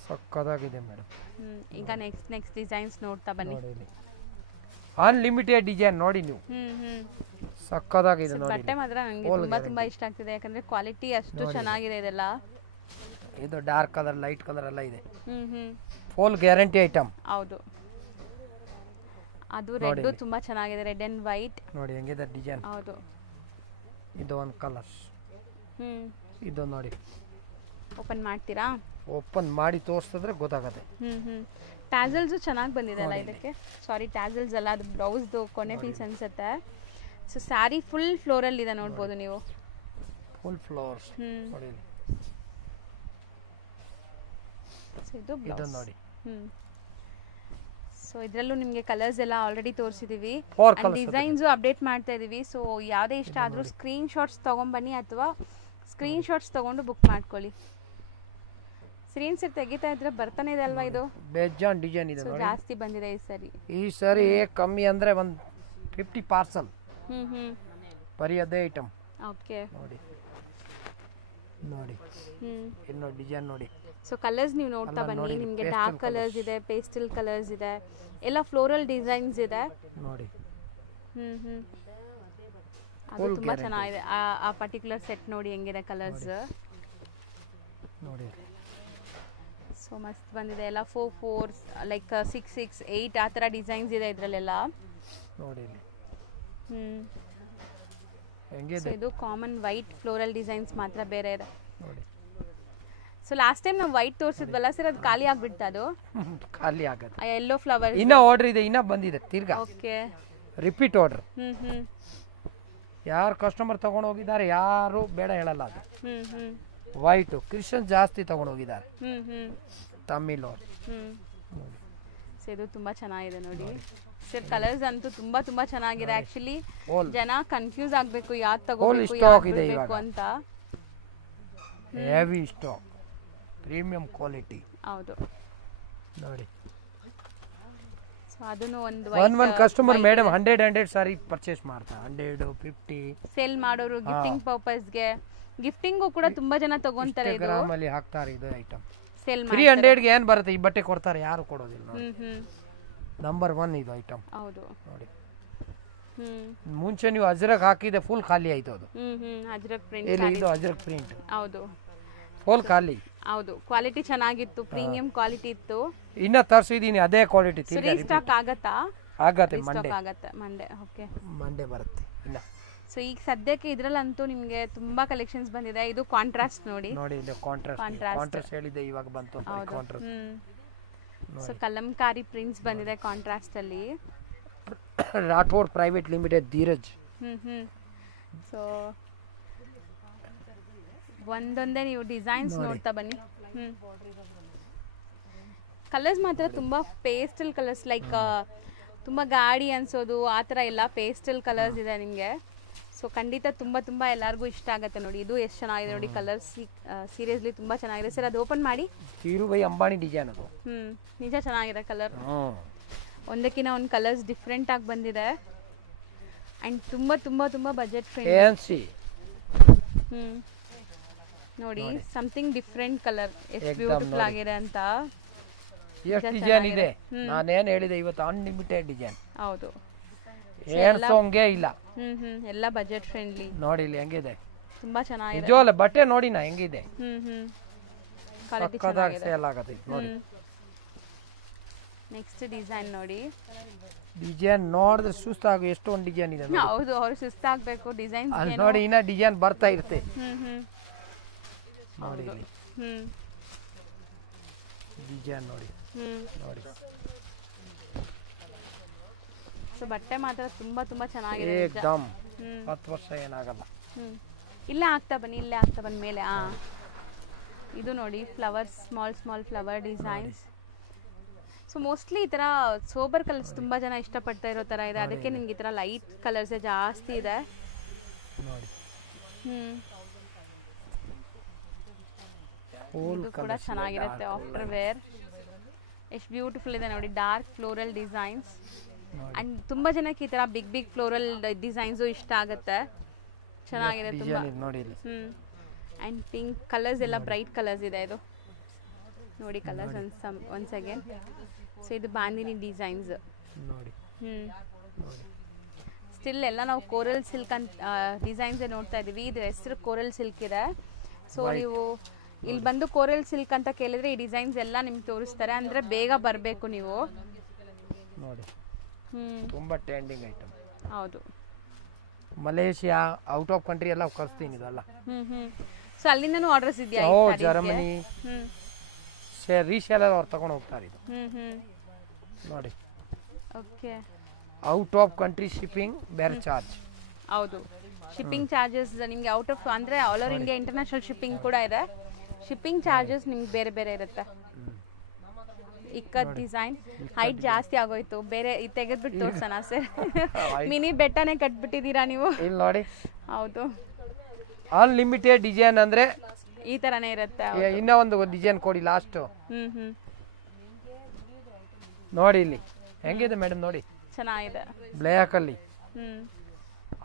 ಸಕ್ಕದಾಗಿದೆ ಮೇಡಮ್. ಈಗ ನೆಕ್ಸ್ಟ್ ಡಿಸೈನ್ಸ್ ನೋಡ್ತಾ ಬನ್ನಿ. ಅನ್ಲಿಮಿಟೆಡ್ ಡಿಸೈನ್ ನೋಡಿ ನೀವು, ಸಕ್ಕದಾಗಿದೆ ನೋಡಿ. ಬಟ್ಟೆ ಮಾತ್ರ ನನಗೆ ತುಂಬಾ ಇಷ್ಟ ಆಗ್ತಿದೆ, ಯಾಕಂದ್ರೆ ಕ್ವಾಲಿಟಿ ಅಷ್ಟು ಚೆನ್ನಾಗಿದೆ ಇದೆಲ್ಲ. ಇದು ಡಾರ್ಕ್ ಕಲರ್, ಲೈಟ್ ಕಲರ್ ಎಲ್ಲ ಇದೆ. Full guarantee item. ಹೌದು, ಅದು ರೆಡ್ ತುಂಬಾ ಚೆನ್ನಾಗಿದೆ, ರೆಡ್ ಅಂಡ್ ವೈಟ್ ನೋಡಿ ಹೆಂಗಿದೆ ಡಿಸೈನ್. ಹೌದು, ಇದು ಒಂದು ಕಲರ್. ಇದು ನೋಡಿ, ಓಪನ್ ಮಾಡ್ತೀರಾ? ಓಪನ್ ಮಾಡಿ ತೋರಿಸಿದ್ರೆ ಗೊತ್ತಾಗುತ್ತೆ. ಟ್ಯಾಸಲ್ಸ್ ಚೆನ್ನಾಗಿ ಬಂದಿದೆ ಅಲ್ಲ ಇದಕ್ಕೆ. ಸಾರಿ, ಟ್ಯಾಸಲ್ಸ್ ಅಲ್ಲ, ಅದು ಬ್ಲೌಸ್ದು ಕೊನೆ ಪೀಸ್ ಅನ್ಸುತ್ತೆ. ಸೊ ಸ್ಯಾರಿ ಫುಲ್ ಫ್ಲೋರಲ್ ಇದೆ, ನೋಡ್ಬೋದು ನೀವು. ಫುಲ್ ಫ್ಲವರ್ಸ್ ನೋಡಿ. ಸೊ ಇದು ಬ್ಲೌಸ್ ನೋಡಿ. ಸೊ ಇದರಲ್ಲೂ ನಿಮಗೆ ಕಲರ್ಸ್ ಎಲ್ಲ ಆಲ್ರೆಡಿ ತೋರಿಸಿದೀವಿ, ಡಿಸೈನ್ಸು ಅಪ್ಡೇಟ್ ಮಾಡ್ತಾ ಇದೀವಿ. ಸೊ ಯಾವುದೇ ಇಷ್ಟ ಆದರೂ ಸ್ಕ್ರೀನ್ ಶಾಟ್ಸ್ ತೊಗೊಂಬನ್ನಿ, ಅಥವಾ ಸ್ಕ್ರೀನ್ ಶಾಟ್ಸ್ ತೊಗೊಂಡು ಬುಕ್ ಮಾಡ್ಕೊಳ್ಳಿ. ಸ್ಕ್ರೀನ್ಸ್ ತೆಗಿತಾ ಇದ್ರೆ ಬರ್ತಾನೆ ಇದೆ ಅಲ್ವಾ, ಇದು ಬೇಜಾನ್ ಡಿಸೈನ್ ಇದೆ ನೋಡಿ. ಜಾಸ್ತಿ ಬಂದಿದೆ ಈ ಸರಿ ಕಮ್ಮಿ ಅಂದ್ರೆ ಒಂದು 50 ಪಾರ್ಸಲ್. ಬರೀ ಅದೇ ಐಟಮ್. ಓಕೆ, ನೋಡಿ ನೋಡಿ ಇನ್ನು ಡಿಸೈನ್ ನೋಡಿ. ಸೊ ಕಲರ್ಸ್ ನೀವು ನೋಡ್ತಾ ಬನ್ನಿ, ನಿಮಗೆ ಡಾರ್ಕ್ ಕಲರ್ಸ್ ಇದೆ, ಪೇಸ್ಟಲ್ ಕಲರ್ಸ್ ಇದೆ, ಎಲ್ಲ ಫ್ಲೋರಲ್ ಡಿಸೈನ್ಸ್ ಇದೆ ನೋಡಿ. ಅದು ತುಂಬಾ ಚೆನ್ನಾಗಿದೆ. ಆ ಪರ್ಟಿಕ್ಯುಲರ್ ಸೆಟ್ ನೋಡಿ ಹೆಂಗಿದೆ ಕಲರ್ಸ್ ನೋಡಿ. ಸೊ ಮಸ್ತ್ ಬಂದಿದೆ ಎಲ್ಲ. 4 4 ಲೈಕ್ 6 6 8 ಆ ಥರ ಡಿಸೈನ್ಸ್ ಇದೆ ಇದರಲ್ಲೆಲ್ಲ ನೋಡಿ. ಸೊ ಇದು ಕಾಮನ್ ವೈಟ್ ಫ್ಲೋರಲ್ ಡಿಸೈನ್ಸ್ ಮಾತ್ರ ಬೇರೆ ಇದೆ ನೋಡಿ. ಸೊ ಲಾಸ್ಟ್ ಟೈಮ್ ನಾವು ವೈಟ್ ತೋರಿಸಿದ್ವಲ್ಲ ಸರ್, ಅದು ಖಾಲಿ ಆಗ್ಬಿಡ್ತಾ? ಅದು ಖಾಲಿ ಆಗುತ್ತೆ. ಯೆಲ್ಲೋ ಫ್ಲವರ್ ಇನ್ನ ಆರ್ಡರ್ ಇದೆ, ಇನ್ನ ಬಂದಿದೆ ತಿರ್ಗಾ. Okay, repeat order. ಯಾರು ಕಸ್ಟಮರ್ ತಗೊಂಡು ಹೋಗಿದ್ದಾರೆ, ಯಾರು ಬೇಡ ಹೇಳಲ್ಲ. ಅದು ವೈಟ್ ಕ್ರಿಶ್ಚಿಯನ್ ಜಾಸ್ತಿ ತಗೊಂಡು ಹೋಗಿದ್ದಾರೆ, ತಮಿಳ್ ಅವರು. ಸೊ ಇದು ತುಂಬಾ ಚೆನ್ನಾಗಿದೆ ನೋಡಿ ಸರ್. ಕಲರ್ಸ್ ಅಂತೂ ತುಂಬಾ ಚೆನ್ನಾಗಿದೆ. ಆಕ್ಚುಲಿ ಜನ ಕನ್ಫ್ಯೂಸ್ ಆಗ್ಬೇಕು ಯಾವ್ದು ತಗೋಬೇಕು ಅಂತ. Heavy stock, premium quality. ಹೌದು ನೋಡಿ. ಸೊ ಅದನ್ನು ಒಂದು ಕಸ್ಟಮರ್ ಮೇಡಮ್ 100 ಸಾರಿ ಪರ್ಚೇಸ್ ಮಾಡ್ತಾರೆ. 100 50 ಸೇಲ್ ಮಾಡೋರು ಗಿಫ್ಟಿಂಗ್ ಪರ್ಪಸ್ಗೆ, ಗಿಫ್ಟಿಂಗು ಕೂಡ ತುಂಬಾ ಜನ ತಗೊಂತಾರೆ. ಇದು ಗ್ರಾಮಲ್ಲಿ ಹಾಕ್ತಾರೆ ಇದು ಐಟಮ್. ಸೇಲ್ 300 ಗೆ ಏನ್ ಬರುತ್ತೆ, ಈ ಬಟ್ಟೆ ಕೊಡ್ತಾರೆ, ಯಾರು ಕೊಡೋದಿಲ್ಲ. ನಂಬರ್ 1 ಇದು ಐಟಮ್. ಹೌದು ನೋಡಿ. ಮುಂಚೆ ನೀವು ಅಜ್ರಕ್ ಹಾಕಿದೆ, ಫುಲ್ ಖಾಲಿ ಆಯ್ತು ಅದು. ಅಜ್ರಕ್ ಪ್ರಿಂಟ್. ಇದು ಅಜ್ರಕ್ ಪ್ರಿಂಟ್. ಹೌದು, ಫುಲ್ ಖಾಲಿ. ಹೌದು, ಕ್ವಾಲಿಟಿ ಚೆನ್ನಾಗಿತ್ತು, ಪ್ರೀಮಿಯಂ ಕ್ವಾಲಿಟಿ ಇತ್ತು. ಇನ್ನ ತರಿಸಿದೀನಿ ಅದೇ ಕ್ವಾಲಿಟಿ. ರೀಸ್ಟಾಕ್ ಆಗತ್ತಾ? ಆಗತ್ತೆ, ಮಂಡೇ. ಓಕೆ, ಮಂಡೇ ಬರುತ್ತೆ ಇನ್ನ. ಸೊ ಈಗ ಸದ್ಯಕ್ಕೆ ಇದ್ರಲ್ಲಂತೂ ನಿಮಗೆ ತುಂಬಾ ಕಲೆಕ್ಷನ್ಸ್ ಬಂದಿದೆ. ಇದು ಕಾಂಟ್ರಾಸ್ಟ್ ನೋಡಿ. ಇದು ಕಾಂಟ್ರಾಸ್ಟ್ ಹೇಳಿದೆ, ಇವಾಗ ಬಂತು ಕಾಂಟ್ರಾಸ್ಟ್. ಸೊ ಕಲಂಕಾರಿ ಪ್ರಿಂಟ್ಸ್ ಬಂದಿದೆ ಕಾಂಟ್ರಾಸ್ಟ್ ಅಲ್ಲಿ. Rathod private limited, Dheeraj. So ಒಂದೊಂದೇ ನೀವು ಡಿಸೈನ್ಸ್ ನೋಡ್ತಾ ಬನ್ನಿ. ಕಲರ್ಸ್ ಮಾತ್ರ ತುಂಬಾ ಪೇಸ್ಟಲ್ ಕಲರ್ಸ್, ಲೈಕ್ ತುಂಬಾ ಗಾಡಿ ಅನ್ಸೋದು ಆ ಥರ ಎಲ್ಲ ಪೇಸ್ಟಲ್ ಕಲರ್ಸ್ ಇದೆ ನಿಮಗೆ. ಸೊ ಖಂಡಿತ ತುಂಬಾ ಎಲ್ಲರಿಗೂ ಇಷ್ಟ ಆಗುತ್ತೆ ನೋಡಿ. ಇದು ಎಷ್ಟು ಚೆನ್ನಾಗಿದೆ ನೋಡಿ, ಕಲರ್ಸ್ ಸೀರಿಯಸ್ಲಿ ತುಂಬಾ ಚೆನ್ನಾಗಿದೆ ಸರ್. ಅದು ಓಪನ್ ಮಾಡಿ. ಧೀರುಭಾಯಿ ಅಂಬಾನಿ ಡಿಸೈನ್ ಅದು. ನಿಜ ಚೆನ್ನಾಗಿದೆ ಕಲರ್. ಒಂದಕ್ಕಿಂತ ಒಂದು ಕಲರ್ಸ್ ಡಿಫ್ರೆಂಟ್ ಆಗಿ ಬಂದಿದೆ ಅಂಡ್ ತುಂಬಾ ಬಜೆಟ್ ಫ್ರೆಂಡ್ಲಿ. ನೋಡಿ, ಸಮಥಿಂಗ್ ಡಿಫ್ರೆಂಟ್ ಕಲರ್, ಎಷ್ಟು ಬ್ಯೂಟಿಫುಲ್ ಆಗಿದೆ ಅಂತ. ಎಷ್ಟು ಡಿಸೈನ್ ಇದೆ, ನಾನೇನು ಹೇಳಿದೆ ಇವತ್ತು ಅನ್ಲಿಮಿಟೆಡ್ ಡಿಸೈನ್. ಹೌದು, ಏನ್ಸೋಂಗೆ ಇಲ್ಲ. ಎಲ್ಲ ಬಜೆಟ್ ಫ್ರೆಂಡ್ಲಿ. ನೋಡಿ ಇಲ್ಲಿ ಹೆಂಗಿದೆ, ತುಂಬಾ ಚೆನ್ನಾಗಿದೆ. ನಿಜವಲ್ಲ ಬಟ್ಟೆ ನೋಡಿ ನಾ ಹೆಂಗಿದೆ, ಕ್ವಾಲಿಟಿ ಸಕ್ಕತ್ತಾಗಿ ಸೇಲ್ ಆಗುತ್ತೆ ನೋಡಿ. ನೆಕ್ಸ್ಟ್ ಡಿಸೈನ್ ನೋಡಿ. ಡಿಸೈನ್ ನೋಡಿದ್ರೆ ಸುಸ್ತಾಗು, ಎಷ್ಟೊಂದು ಡಿಸೈನ್ ಇದೆ. ಹೌದು, ಅವ್ರು ಸುಸ್ತಾಗಬೇಕು ಡಿಸೈನ್ ನೋಡಿ. ಇನ್ನ ಡಿಸೈನ್ ಬರ್ತಾ ಇರುತ್ತೆ ನೋಡಿ. ಡಿಸೈನ್ ನೋಡಿ ನೋಡಿ. ಸೊ ಬಟ್ಟೆ ಮಾತ್ರ ತುಂಬಾ ಚೆನ್ನಾಗಿದೆ. ಏಕದಮ್ 10 ವರ್ಷ ಏನಾಗಲ್ಲ. ಇಲ್ಲೇ ಆಗ್ತಾ ಬನ್ನಿ ಮೇಲೆ. ಇದು ನೋಡಿ, flowers, small flower designs. So mostly ಈ ಥರ ಸೋಬರ್ ಕಲರ್ಸ್ ತುಂಬ ಜನ ಇಷ್ಟಪಡ್ತಾ ಇರೋ ಥರ ಇದೆ, ಅದಕ್ಕೆ ನಿಮ್ಗೆ ಈ ಥರ ಲೈಟ್ ಕಲರ್ಸೇ ಜಾಸ್ತಿ ಇದೆ ನೋಡಿ. ಇದು ಕೂಡ ಚೆನ್ನಾಗಿರುತ್ತೆ ಆಫ್ಟರ್ ವೇರ್. ಎಷ್ಟು ಬ್ಯೂಟಿಫುಲ್ ಇದೆ ನೋಡಿ, ಡಾರ್ಕ್ ಫ್ಲೋರಲ್ ಡಿಸೈನ್ಸ್. ಅಂಡ್ ತುಂಬಾ ಜನಕ್ಕೆ ಈ ತರ ಬಿಗ್ ಬಿಗ್ ಫ್ಲೋರಲ್ ಡಿಸೈನ್ಸ್ ಇಷ್ಟ ಆಗುತ್ತೆ, ಚೆನ್ನಾಗಿದೆ ತುಂಬಾ. ನೋಡಿ ಅಂಡ್ ಪಿಂಕ್ ಕಲರ್ಸ್ ಎಲ್ಲ ಬ್ರೈಟ್ ಕಲರ್ಸ್ ಇದೆ. ಇದು ನೋಡಿ ಕಲರ್ಸ್ ಒನ್ಸ್ ಅಗೇನ್. ಸೊ ಇದು ಬಾಂದಿನಿ ಡಿಸೈನ್ಸ್ ನೋಡಿ. ಸ್ಟಿಲ್ ಎಲ್ಲ ನಾವು ಕೋರಲ್ ಸಿಲ್ಕ್ ಅಂತ ಡಿಸೈನ್ಸ್ ನೋಡ್ತಾ ಇದೀವಿ. ಇದು ಹೆಸರು ಕೋರಲ್ ಸಿಲ್ಕ್ ಇದೆ. ಸೊ ನೀವು ಇಲ್ಲಿ ಬಂದು ಕೋರಲ್ ಸಿಲ್ಕ್ ಅಂತ ಕೇಳಿದ್ರೆ ಈ ಡಿಸೈನ್ಸ್ ಎಲ್ಲ ನಿಮ್ಗೆ ತೋರಿಸ್ತಾರೆ. ಅಂದ್ರೆ ಬೇಗ ಬರಬೇಕು ನೀವು. ನೋಡಿ ತುಂಬಾ ಟ್ರೆಂಡಿಂಗ್ ಐಟಮ್. ಹೌದು, ಮಲೇಷಿಯಾ ಔಟ್ ಆಫ್ ಕಂಟ್ರಿ ಎಲ್ಲ ಕಳಿಸ್ತೀನಿ ಇದೆಲ್ಲ. ಸೊ ಅಲ್ಲಿಂದನೂ ಆರ್ಡರ್ಸ್ ಇದೆಯಾ? ಜರ್ಮನಿ ರೀಸೇಲರ್ ಅವ್ರು ತಗೊಂಡು ಹೋಗ್ತಾರೆ ಇದು. ನೋಡಿ okay. Out of country shipping ಬೇರೆ ಚಾರ್ಜ್. ಹೌದು, ಶಿಪ್ಪಿಂಗ್ ಚಾರ್ಜಸ್ ನಿಮಗೆ ಔಟ್ ಆಫ್ ಅಂದ್ರೆ all over India international shipping ಕೂಡ ಇದೆ. ಶಿಪ್ಪಿಂಗ್ ಚಾರ್ಜಸ್ ನಿಮ್ಗೆ ಬೇರೆ ಬೇರೆ ಇರುತ್ತೆ. ಇಕ್ಕತ್ ಡಿಸೈನ್ ಹೈಟ್ ಜಾಸ್ತಿ ಆಗೋಯ್ತು, ಬೇರೆ ತೆಗೆದ್ಬಿಟ್ಟು ತೋರ್ಸೋಣ ಸರ್. ಮಿನಿ ಬೆಟ್ಟನೇ ಕಟ್ಬಿಟ್ಟಿದ್ದೀರಾ ನೀವು. ಇಲ್ಲಿ ನೋಡಿ. ಹೌದು, ಅನ್ಲಿಮಿಟೆಡ್ ಡಿಸೈನ್ ಅಂದ್ರೆ ಈ ತರನೇ ಇರುತ್ತೆ. ಇನ್ನ ಒಂದು ಡಿಸೈನ್ ಕೊಡಿ ಲಾಸ್ಟ್. ನೋಡಿ ಇಲ್ಲಿ ಹೆಂಗಿದೆ ಮೇಡಮ್, ನೋಡಿ ಚೆನ್ನಾಗಿದೆ ಬ್ಲ್ಯಾಕ್ ಅಲ್ಲಿ.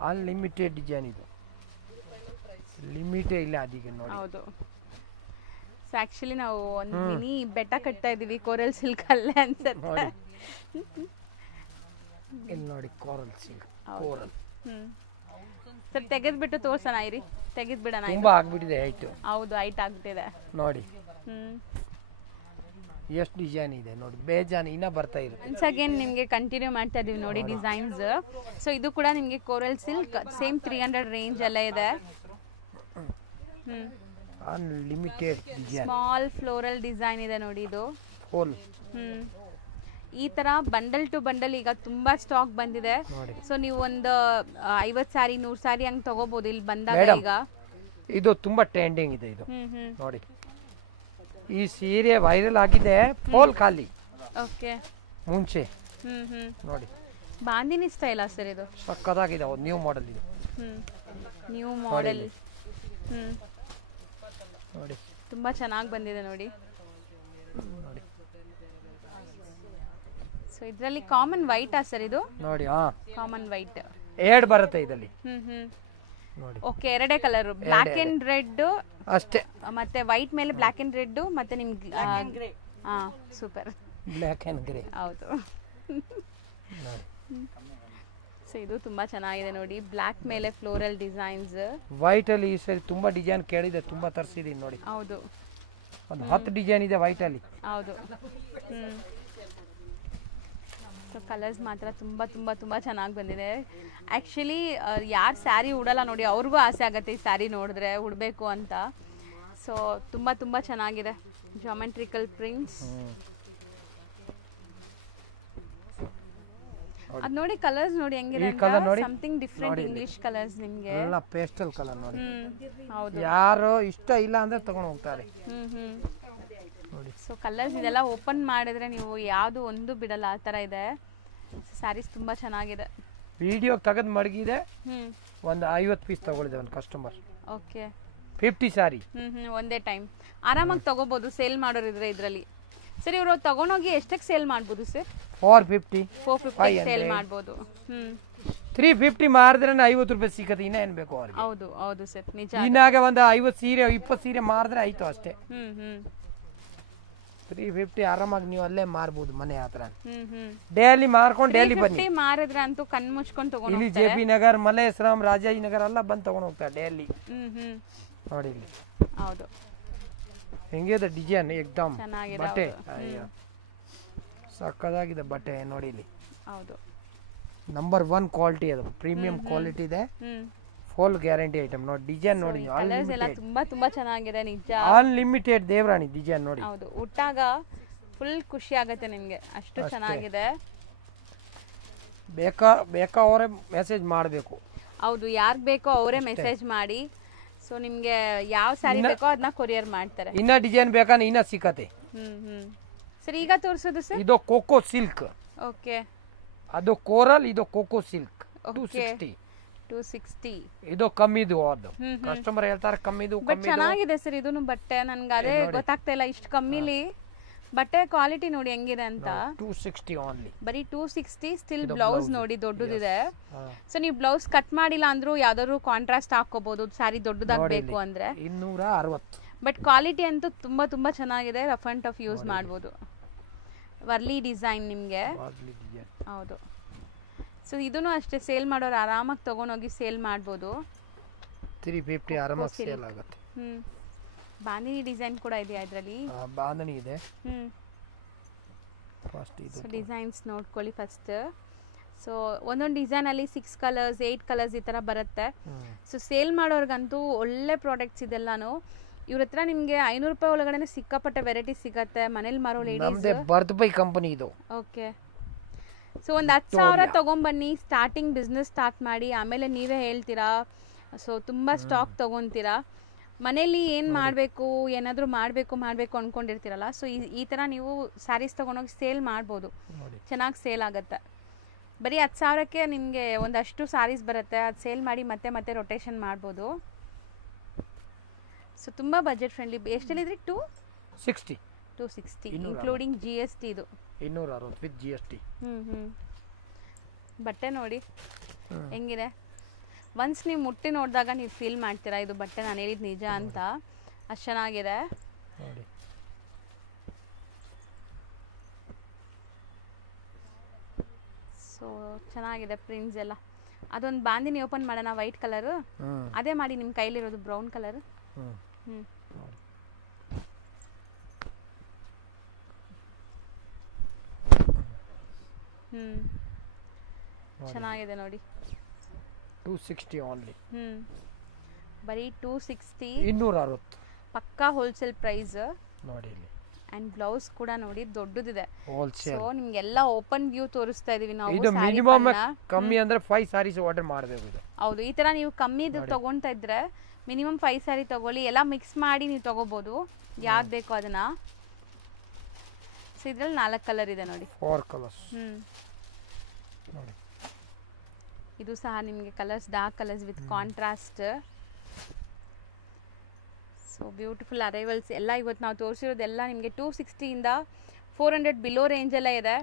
ಅನ್ಲಿಮಿಟೆಡ್ ಡಿಸೈನ್ ಇದು, ಲಿಮಿಟೇ ಇಲ್ಲ ಅದಕ್ಕೆ ನೋಡಿ. ಹೌದು, ಸೊ ಆಕ್ಚುಲಿ ನಾವು ಒಂದು ಮಿನಿ ಬೆಟ್ಟ ಕಟ್ತಾ ಇದೀವಿ ಕೋರಲ್ ಸಿಲ್ಕ್ ಅಲ್ಲೇ ಅನ್ಸುತ್ತೆ. ಇಲ್ಲಿ ನೋಡಿ ಕೋರಲ್ ಸಿಲ್ಕ್. ಕೋರಲ್ ಸರ್ ತೆಗೆದ್ಬಿಟ್ಟು ತೋರ್ಸೋಣ ಇರಿ, ತೆಗೆದ್ಬಿಡೋಣ. ತುಂಬಾ ಆಗ್ಬಿಟ್ಟಿದೆ ಹೈಟ್. ಹೌದು, ಹೈಟ್ ಆಗ್ಬಿಟ್ಟಿದೆ ನೋಡಿ. ಎಷ್ಟು ಡಿಸೈನ್ ಇದೆ ನೋಡಿ, ಬೇಜಾನ್ ಇನ್ನ ಬರ್ತಾ ಇರುತ್ತೆ. ಒನ್ಸ್ ಅಗೇನ್ ನಿಮಗೆ ಕಂಟಿನ್ಯೂ ಮಾಡ್ತಾ ಇದೀವಿ ನೋಡಿ ಡಿಸೈನ್ಸ್. ಸೊ ಇದು ಕೂಡ ನಿಮಗೆ ಕೋರಲ್ ಸಿಲ್ಕ್ ಸೇಮ್ 300 ರೇಂಜ್ ಅಲ್ಲೇ ಇದೆ. Unlimited design, small floral design ಇದೆ ನೋಡಿ ಇದು ಫುಲ್. ಈ ತರ ಬಂಡಲ್ ಟು ಬಂಡಲ್ ಈಗ ತುಂಬಾ ಸ್ಟಾಕ್ ಬಂದಿದೆ. ಸೊ ನೀವು ಒಂದು 50 ಸಾರಿ 100 ಸಾರಿ ಹಂಗ್ ತಗೋಬಹುದು ಇಲ್ಲಿ ಬಂದಾಗ. ಈಗ ಇದು ತುಂಬಾ ಟ್ರೆಂಡಿಂಗ್ ಇದೆ ಇದು. ನೋಡಿ ಈ ಸೀರೆ ವೈರಲ್ ಆಗಿದೆ, ಫೋಲ್ ಖಾಲಿ. ಓಕೆ, ಮುಂಚೆ ನೋಡಿ ಬಾಂದಿನಿ ಸ್ಟೈಲ್ ಸರ್ ಇದು. ಸಕ್ಕತ್ತಾಗಿದೆ, ನ್ಯೂ ಮಾಡೆಲ್ ಇದು. ನ್ಯೂ ಮಾಡೆಲ್ ನೋಡಿ, ತುಂಬಾ ಚೆನ್ನಾಗಿ ಬಂದಿದೆ ನೋಡಿ. ಸೊ ಇದರಲ್ಲಿ ಕಾಮನ್ ವೈಟ್ ಸರ್ ಇದು. ನೋಡಿ ಕಾಮನ್ ವೈಟ್ ಎರಡು ಬರುತ್ತೆ ಇದರಲ್ಲಿ. ನೋಡಿ ಓಕೆ, ಎರಡೇ ಕಲರ್, ಬ್ಲಾಕ್ ಅಂಡ್ ರೆಡ್ ಅಷ್ಟೇ. ಮತ್ತೆ ವೈಟ್ ಮೇಲೆ ಬ್ಲಾಕ್ ಅಂಡ್ ರೆಡ್ ಮತ್ತೆ ನಿಮ್ಗೆ ಸೂಪರ್ ಬ್ಲಾಕ್ ಅಂಡ್ ಗ್ರೇ. ಹೌದು. ಸೊ ಇದು ತುಂಬಾ ಚೆನ್ನಾಗಿದೆ ನೋಡಿ, ಬ್ಲಾಕ್ ಮೇಲೆ ಫ್ಲೋರಲ್ ಡಿಸೈನ್ಸ್. ವೈಟ್ ಅಲ್ಲಿ ಈ ಸರಿ ತುಂಬಾ ಡಿಸೈನ್ ಕೇಳಿದೆ, ತುಂಬಾ ತರಿಸಿದೀನಿ ನೋಡಿ. ಹೌದು, ಒಂದು 10 ಡಿಸೈನ್ ಇದೆ ವೈಟ್ ಅಲ್ಲಿ. ಹೌದು. ಸೊ ಕಲರ್ಸ್ ಮಾತ್ರ ತುಂಬಾ ತುಂಬಾ ತುಂಬಾ ಚೆನ್ನಾಗಿ ಬಂದಿದೆ. ಆ್ಯಕ್ಚುಲಿ ಯಾರು ಸ್ಯಾರಿ ಉಡಲ್ಲ ನೋಡಿ ಅವ್ರಿಗೂ ಆಸೆ ಆಗುತ್ತೆ ಈ ಸ್ಯಾರಿ ನೋಡಿದ್ರೆ ಉಡಬೇಕು ಅಂತ. ಸೊ ತುಂಬ ತುಂಬ ಚೆನ್ನಾಗಿದೆ, ಜಾಮೆಟ್ರಿಕಲ್ ಪ್ರಿಂಟ್ಸ್. ಅದು ನೋಡಿ ಕಲರ್ಸ್ ನೋಡಿ ಹೆಂಗಿದೆ, ಸಮಥಿಂಗ್ ಡಿಫ್ರೆಂಟ್ ಇಂಗ್ಲಿಷ್ ಕಲರ್ಸ್ ನಿಮಗೆ. ಎಲ್ಲ ಪೇಸ್ಟಲ್ ಕಲರ್ ನೋಡಿ. ಹೌದು, ಯಾರು ಇಷ್ಟ ಇಲ್ಲ ಅಂದ್ರೆ ತಗೊಂಡು ಹೋಗ್ತಾರೆ. ಸೊ ಕಲರ್ಸ್ ಇದೆಲ್ಲ ಓಪನ್ ಮಾಡಿದ್ರೆ ನೀವು ಯಾವುದು ಒಂದು ಬಿಡಲ್ಲ, ಆ ಥರ ಇದೆ. ಸ್ಯಾರೀಸ್ ತುಂಬ ಚೆನ್ನಾಗಿದೆ. ವಿಡಿಯೋ ತೆಗೆದು ಮಡಗಿದೆ, ಒಂದು 50 ಪೀಸ್ ತಗೊಳ್ಳಿದೆ ಒಂದು ಕಸ್ಟಮರ್. ಓಕೆ, 50 ಸಾರಿ ಒಂದೇ ಟೈಮ್ ಆರಾಮಾಗಿ ತಗೋಬಹುದು ಸೇಲ್ ಮಾಡೋರಿದ್ರೆ ಇದರಲ್ಲಿ. ಸರ್ ಇವರು ತಗೊಂಡೋಗಿ ಎಷ್ಟಕ್ಕೆ ಸೇಲ್ ಮಾಡ್ಬೋದು ಸರ್? 450 ಸೇಲ್ ಮಾಡ್ಬೋದು. 350 ಮಾರಿದ್ರೆ 50 ರೂಪಾಯಿ ಸಿಗುತ್ತೆ, ಇನ್ನ ಏನ್ ಬೇಕು ಅವ್ರಿಗೆ. ಹೌದು ಹೌದು ಸರ್, ನಿಜ. ಇನ್ನಾಗ ಒಂದು 50 ಸೀರೆ 20 ಸೀರೆ ಮಾರಿದ್ರೆ ಆಯ್ತು ಅಷ್ಟೇ. 350 ಆರಾಮಾಗಿ ನೀವು ಅಲ್ಲೇ ಮಾರ್ಬೋದು ಮನೆ ಹತ್ರ. ಡೈಲಿ ಮಾರ್ಕೊಂಡು ಡೈಲಿ ಬನ್ನಿ. ಮಾರಿದ್ರೆ ಅಂತೂ ಕಣ್ ಮುಚ್ಕೊಂಡು ತಗೊಂಡು ಇಲ್ಲಿ JP ನಗರ್, ಮಲ್ಲೇಶ್ವರಂ, ರಾಜಾಜಿನಗರ್ ಎಲ್ಲ ಬಂದು ತಗೊಂಡು ಹೋಗ್ತಾರೆ ಡೈಲಿ. ನೋಡಿ ಇಲ್ಲಿ ಹೌದು, ಹೆಂಗಿದೆ ಡಿಸೈನ್ ಎಕ್ದಮ್ ಚೆನ್ನಾಗಿದೆ ಬಟ್ಟೆ. ಸಕ್ಕದಾಗಿದೆ ಬಟ್ಟೆ ನೋಡಿ ಇಲ್ಲಿ. ಹೌದು, ನಂಬರ್ 1 ಕ್ವಾಲಿಟಿ, ಅದು ಪ್ರೀಮಿಯಂ ಕ್ವಾಲಿಟಿ ಇದೆ, ಫುಲ್ ಗ್ಯಾರಂಟಿ ಐಟಮ್. ನೋಡಿ ಡಿಸೈನ್ ನೋಡಿ, ಕಲರ್ಸ್ ಎಲ್ಲ ತುಂಬಾ ತುಂಬಾ ಚೆನ್ನಾಗಿದೆ ನಿಜ. ಅನ್ಲಿಮಿಟೆಡ್ ದೇವರಾಣಿ ಡಿಸೈನ್ ನೋಡಿ. ಹೌದು, ಉಟ್ಟಾಗ ಫುಲ್ ಖುಷಿ ಆಗುತ್ತೆ ನಿಮ್ಗೆ, ಅಷ್ಟು ಚೆನ್ನಾಗಿದೆ. ಬೇಕಾ ಅವರೇ ಮೆಸೇಜ್ ಮಾಡಬೇಕು. ಹೌದು, ಯಾರು ಬೇಕೋ ಅವರೇ ಮೆಸೇಜ್ ಮಾಡಿ. ಸೊ ನಿಮ್ಗೆ ಯಾವ ಸ್ಯಾರಿ ಬೇಕೋ ಅದನ್ನ ಕೊರಿಯರ್ ಮಾಡ್ತಾರೆ. ಇನ್ನ ಡಿಸೈನ್ ಬೇಕಾ ಇನ್ನ ಸಿಕ್ಕತ್ತೆ. ಸರ್ ಈಗ ತೋರಿಸೋದು ಸರ್? ಇದು ಕೋಕೋ ಸಿಲ್ಕ್. ಓಕೆ, ಅದು ಕೋರಲ್, ಇದು ಕೋಕೋ ಸಿಲ್ಕ್. 260. ಇದು ಕಮ್ಮಿದು, ಅದು ಕಸ್ಟಮರ್ ಹೇಳ್ತಾರೆ ಕಮ್ಮಿದು. ಬಟ್ ಚೆನ್ನಾಗಿದೆ ಸರ್ ಇದೂನು ಬಟ್ಟೆ. ನನ್ಗೆ ಅದೇ ಗೊತ್ತಾಗ್ತಾ ಇಲ್ಲ, ಇಷ್ಟು ಕಮ್ಮಿಲಿ ಬಟ್ಟೆ ಕ್ವಾಲಿಟಿ ನೋಡಿ ಹೆಂಗಿದೆ ಅಂತ. 260 ಓನ್ಲಿ. ಬರೀ 260. ಸ್ಟಿಲ್ ಬ್ಲೌಸ್ ನೋಡಿ ದೊಡ್ಡದಿದೆ. ಸೊ ನೀವು ಬ್ಲೌಸ್ ಕಟ್ ಮಾಡಿಲ್ಲ ಅಂದ್ರೂ ಯಾವ್ದಾದ್ರು ಕಾಂಟ್ರಾಸ್ಟ್ ಹಾಕೋಬಹುದು ಸ್ಯಾರಿ ದೊಡ್ಡದಾಗಬೇಕು ಅಂದ್ರೆ. 260. ಬಟ್ ಕ್ವಾಲಿಟಿ ಅಂತೂ ತುಂಬಾ ಚೆನ್ನಾಗಿದೆ. ರಫ್ ಅಂಡ್ ಟಫ್ ಯೂಸ್ ಮಾಡ್ಬೋದು. ವರ್ಲಿ ಡಿಸೈನ್ ನಿಮಗೆ. ಹೌದು. ಸೊ ಇದನ್ನು ಅಷ್ಟೇ ಸೇಲ್ ಮಾಡೋರು ಆರಾಮಾಗಿ ತಗೊಂಡೋಗಿ ಸೇಲ್ ಮಾಡ್ಬೋದು. 350 ಆರಾಮಾಗಿ ಸೇಲ್ ಆಗುತ್ತೆ. ಬಾಂದಿನಿ ಡಿಸೈನ್ ಕೂಡ ಇದೆಯಾ ಇದರಲ್ಲಿ? ಬಾಂದಿನಿ ಇದೆ. ಸೊ ಡಿಸೈನ್ಸ್ ನೋಡ್ಕೊಳ್ಳಿ ಫಸ್ಟ್. ಸೊ ಒಂದೊಂದು ಡಿಸೈನಲ್ಲಿ 6 ಕಲರ್ಸ್ 8 ಕಲರ್ಸ್ ಈ ಥರ ಬರುತ್ತೆ. ಸೊ ಸೇಲ್ ಮಾಡೋರ್ಗಂತೂ ಒಳ್ಳೆ ಪ್ರಾಡಕ್ಟ್ಸ್ ಇದೆಲ್ಲಾನು. ಇವ್ರ ಹತ್ರ ನಿಮಗೆ 500 ರೂಪಾಯಿ ಒಳಗಡೆ ಸಿಕ್ಕಾಪಟ್ಟೆ ವೆರೈಟಿ ಸಿಗತ್ತೆ. ಮನೇಲಿ ಮಾರೋ ಲೇಡೀಸ್ ಬರ್ತ್ಬೈ ಕಂಪನಿ ಇದು. ಓಕೆ. ಸೊ ಒಂದು 10,000 ತಗೊಂಬನ್ನಿ, ಸ್ಟಾರ್ಟಿಂಗ್ ಬಿಸ್ನೆಸ್ ಸ್ಟಾರ್ಟ್ ಮಾಡಿ. ಆಮೇಲೆ ನೀವೇ ಹೇಳ್ತೀರಾ. ಸೊ ತುಂಬ ಸ್ಟಾಕ್ ತಗೊತೀರಾ. ಮನೇಲಿ ಏನು ಮಾಡಬೇಕು, ಏನಾದರೂ ಮಾಡಬೇಕು ಅಂದ್ಕೊಂಡಿರ್ತೀರಲ್ಲ. ಸೊ ಈ ಥರ ನೀವು ಸ್ಯಾರೀಸ್ ತೊಗೊಂಡೋಗಿ ಸೇಲ್ ಮಾಡ್ಬೋದು. ಚೆನ್ನಾಗಿ ಸೇಲ್ ಆಗುತ್ತೆ. ಬರೀ 10,000ಕ್ಕೆ ನಿಮಗೆ ಒಂದಷ್ಟು ಸ್ಯಾರೀಸ್ ಬರುತ್ತೆ. ಅದು ಸೇಲ್ ಮಾಡಿ ಮತ್ತೆ ರೊಟೇಷನ್ ಮಾಡ್ಬೋದು. ಸೊ ತುಂಬ ಬಜೆಟ್ ಫ್ರೆಂಡ್ಲಿ. ಎಷ್ಟಲ್ಲಿದ್ರಿ? 260 including GST. ಇದು 260 ವಿತ್ GST. ಬಟ್ಟೆ ನೋಡಿ ಹೆಂಗಿದೆ. ಒನ್ಸ್ ನೀವು ಮುಟ್ಟಿ ನೋಡಿದಾಗ ನೀವು ಫೀಲ್ ಮಾಡ್ತೀರಾ ಇದು ಬಟ್ಟೆ ನಾನು ಹೇಳಿದ್ದು ನಿಜ ಅಂತ. ಅಷ್ಟು ಚೆನ್ನಾಗಿದೆ. ಸೊ ಚೆನ್ನಾಗಿದೆ ಪ್ರಿಂಟ್ಸ್ ಎಲ್ಲ. ಅದೊಂದು ಬಾಂದಿನಿ ಓಪನ್ ಮಾಡೋಣ. ವೈಟ್ ಕಲರ್ ಅದೇ ಮಾಡಿ. ನಿಮ್ಮ ಕೈಲಿರೋದು ಬ್ರೌನ್ ಕಲರ್. ಚೆನ್ನಾಗಿದೆ ನೋಡಿ. 260 ಓನ್ಲಿ. ಬರೀ 260. 260 ಪಕ್ಕಾ ಹೋಲ್ಸೇಲ್ ಪ್ರೈಸ್ ನೋಡಿ ಇಲ್ಲಿ. ಅಂಡ್ ಬ್ಲೌಸ್ ಕೂಡ ನೋಡಿ ದೊಡ್ಡದಿದೆ. ಹೋಲ್ಸೇಲ್. ಸೊ ನಿಮಗೆಲ್ಲ ಓಪನ್ ವ್ಯೂ ತೋರಿಸ್ತಾ ಇದೀವಿ ನಾವು. ಇದು ಮಿನಿಮಮ್ ಕಮ್ಮಿ ಅಂದ್ರೆ 5 ಸಾರೀಸ್ ಆರ್ಡರ್ ಮಾಡಬೇಕು ಇದು. ಹೌದು. ಈ ತರ ನೀವು ಕಮ್ಮಿ ತಗೊಂತಾ ಇದ್ರೆ ಮಿನಿಮಮ್ 5 ಸಾರಿ ತಗೊಳ್ಳಿ. ಎಲ್ಲ ಮಿಕ್ಸ್ ಮಾಡಿ ನೀವು ತಗೋಬಹುದು ಯಾವ್ದು ಬೇಕೋ ಅದನ್ನ. ಸೊ ಇದ್ರಲ್ಲಿ 4 ಕಲರ್ ಇದೆ ನೋಡಿ. 4 ಕಲರ್ಸ್. ನೋಡಿ ಇದು ಸಹ ನಿಮಗೆ colours dark colours with contrast. So beautiful arrivals ಎಲ್ಲ ಇವತ್ತು ನಾವು ತೋರಿಸಿರೋದೆಲ್ಲ ನಿಮಗೆ 260 ಇಂದ 400 ಬಿಲೋ ರೇಂಜಲ್ಲೇ ಇದೆ.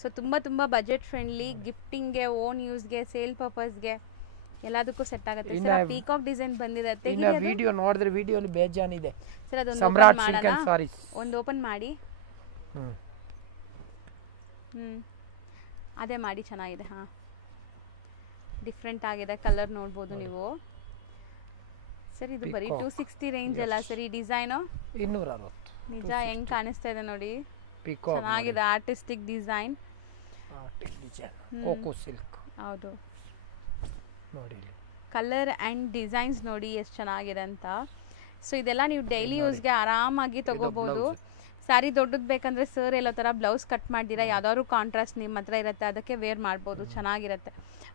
ಸೊ ತುಂಬ ಬಜೆಟ್ ಫ್ರೆಂಡ್ಲಿ. ಗಿಫ್ಟಿಂಗ್ಗೆ, ಓನ್ ಯೂಸ್ಗೆ, ಸೇಲ್ ಪರ್ಪಸ್ಗೆ ಎಲ್ಲದಕ್ಕೂ ಸೆಟ್ ಆಗುತ್ತೆ. ಸರ್ ಪೀಕಾಕ್ ಡಿಸೈನ್ ಬಂದಿದೆ. ವಿಡಿಯೋ ನೋಡಿದ್ರೆ ವಿಡಿಯೋಲಿ ಬೇಜಾನಿದೆ ಸರ್. ಅದೊಂದು ಸಮ್ರಾಟ್ ಸಿಲ್ಕ್ ಅಂಡ್ ಸಾರೀಸ್ ಒಂದು ಓಪನ್ ಮಾಡಿ. ಅದೇ ಮಾಡಿ. ಚೆನ್ನಾಗಿದೆ. ಡಿಫ್ರೆಂಟ್ ಆಗಿದೆ. ಕಲರ್ ನೋಡ್ಬೋದು ನೀವು. ಸರ್ ಇದು ಬರೀ 260 ರೇಂಜ್ ಅಲ್ಲ ಸರ್. ಈ ಡಿಸೈನು 260 ನಿಜ ಹೆಂಗ್ ಕಾಣಿಸ್ತಾ ಇದೆ ನೋಡಿ. ಚೆನ್ನಾಗಿದೆ. Artistic design. Cocoa silk. ಹೌದು ನೋಡಿ. ಕಲರ್ ಅಂಡ್ ಡಿಸೈನ್ಸ್ ನೋಡಿ ಎಷ್ಟು ಚೆನ್ನಾಗಿದೆ ಅಂತ. ಸೊ ಇದೆಲ್ಲ ನೀವು ಡೈಲಿ ಯೂಸ್ಗೆ ಆರಾಮಾಗಿ ತಗೋಬಹುದು. ಸ್ಯಾರಿ ದೊಡ್ಡದು ಬೇಕಂದ್ರೆ ಸರ್ ಎಲ್ಲೋ ಥರ ಬ್ಲೌಸ್ ಕಟ್ ಮಾಡ್ದಿರಾ ಯಾವ್ದಾದ್ರು ಕಾಂಟ್ರಾಸ್ಟ್ ನಿಮ್ಮ ಹತ್ರ ಇರುತ್ತೆ ಅದಕ್ಕೆ ವೇರ್ ಮಾಡ್ಬೋದು. ಚೆನ್ನಾಗಿರುತ್ತೆ.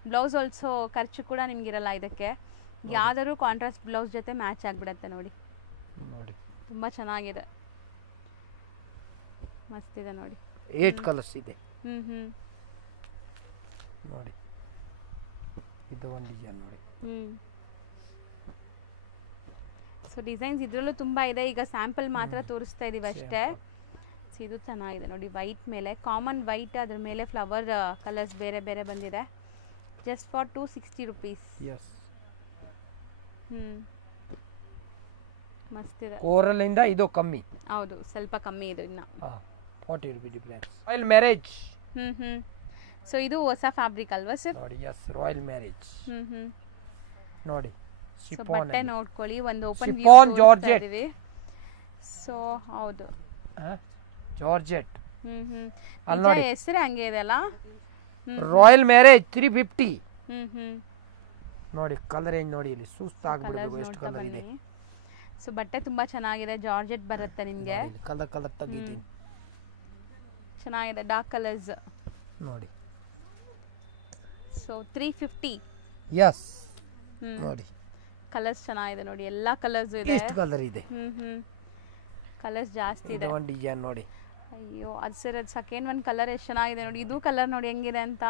ಬ್ಲೌಸ್ ಆಲ್ಸೋ ಖರ್ಚು ಕೂಡ ನಿಮ್ಗಿರಲ್ಲ ಇದಕ್ಕೆ. ಯಾವ್ದಾದ್ರು ಕಾಂಟ್ರಾಸ್ಟ್ ಬ್ಲೌಸ್ ಜೊತೆ ಮ್ಯಾಚ್ ಆಗಿಬಿಡುತ್ತೆ ನೋಡಿ. ತುಂಬ ಚೆನ್ನಾಗಿದೆ. ಮಸ್ತ್ ಇದೆ ನೋಡಿ. 8 ಕಲರ್ಸ್ ಇದೆ. ನೋಡಿ ಇದು ಒಂದು ಡಿಸೈನ್ ನೋಡಿ. ಸೊ ಡಿಸೈನ್ಸ್ ಇದರಲ್ಲೂ ತುಂಬ ಇದೆ. ಈಗ ಸ್ಯಾಂಪಲ್ ಮಾತ್ರ ತೋರಿಸ್ತಾ ಇದೀವಿ ಅಷ್ಟೇ. ಸೊ ಇದು ಚೆನ್ನಾಗಿದೆ ನೋಡಿ. ವೈಟ್ ಮೇಲೆ ಕಾಮನ್ ವೈಟ್, ಅದ್ರ ಮೇಲೆ ಫ್ಲವರ್ ಕಲರ್ಸ್ ಬೇರೆ ಬೇರೆ ಬಂದಿದೆ. Just for 260 rupees. ಮಸ್ತ್ ಇದೆ. ಕೋರಲ್ ಇಂದ ಇದು ಕಮ್ಮಿ. ಹೌದು ಸ್ವಲ್ಪ ಕಮ್ಮಿ ಇದು ಇನ್ನ. 40 ರೂಪಾಯಿ ಡಿಫರೆನ್ಸ್. Royal marriage. ಸೊ ಇದು ಹೊಸ ಫ್ಯಾಬ್ರಿಕ್ ಅಲ್ವಾ ಸರ್? ನೋಡಿ. Yes, royal marriage. ನೋಡಿ ಸೊ ಬಟ್ಟೆ ನೋಡ್ಕೊಳ್ಳಿ. ಒಂದು ಓಪನ್ ವ್ಯೂ ಜಾರ್ಜೆಟ್. ಸೊ ಹೌದು ಜಾರ್ಜೆಟ್. ಅಲ್ಲಿ ನೋಡಿ ಹೆಸರು ಹಂಗೆ ಇದೆ ಅಲ್ಲ. Royal marriage 350. ನೋಡಿ ಕಲರ್ ರೇಂಜ್ ನೋಡಿ. ಇಲ್ಲಿ ಸುಸ್ತಾಗ್ಬಿಡಬೇಕು ಎಷ್ಟು ಕಲರ್ ಇದೆ. ಸೊ ಬಟ್ಟೆ ತುಂಬಾ ಚೆನ್ನಾಗಿದೆ. ಜಾರ್ಜೆಟ್ ಬರುತ್ತೆ ನಿಮಗೆ. ಕಲರ್ ತೆಗಿತೀನಿ. ಚೆನ್ನಾಗಿದೆ. ಡಾರ್ಕ್ ಕಲರ್ಸ್ ನೋಡಿ. ಸೊ 350. ಎಸ್ ನೋಡಿ. ಕಲರ್ಸ್ ಚೆನ್ನಾಗಿದೆ ನೋಡಿ. ಎಲ್ಲಾ ಕಲರ್ಸ್ ಇದೆ. ಎಷ್ಟು ಕಲರ್ ಇದೆ. ಕಲರ್ಸ್ ಜಾಸ್ತಿ ಇದೆ. ಒಂದು ಡಿಸೈನ್ ನೋಡಿ. ಅಯ್ಯೋ ಅದು ಸರ್ ಅದು ಸೆಕೆಂಡ್ ಒಂದು ಕಲರ್ ಎಷ್ಟು ಚೆನ್ನಾಗಿದೆ ನೋಡಿ. ಇದು ಕಲರ್ ನೋಡಿ ಹೆಂಗಿದೆ ಅಂತ.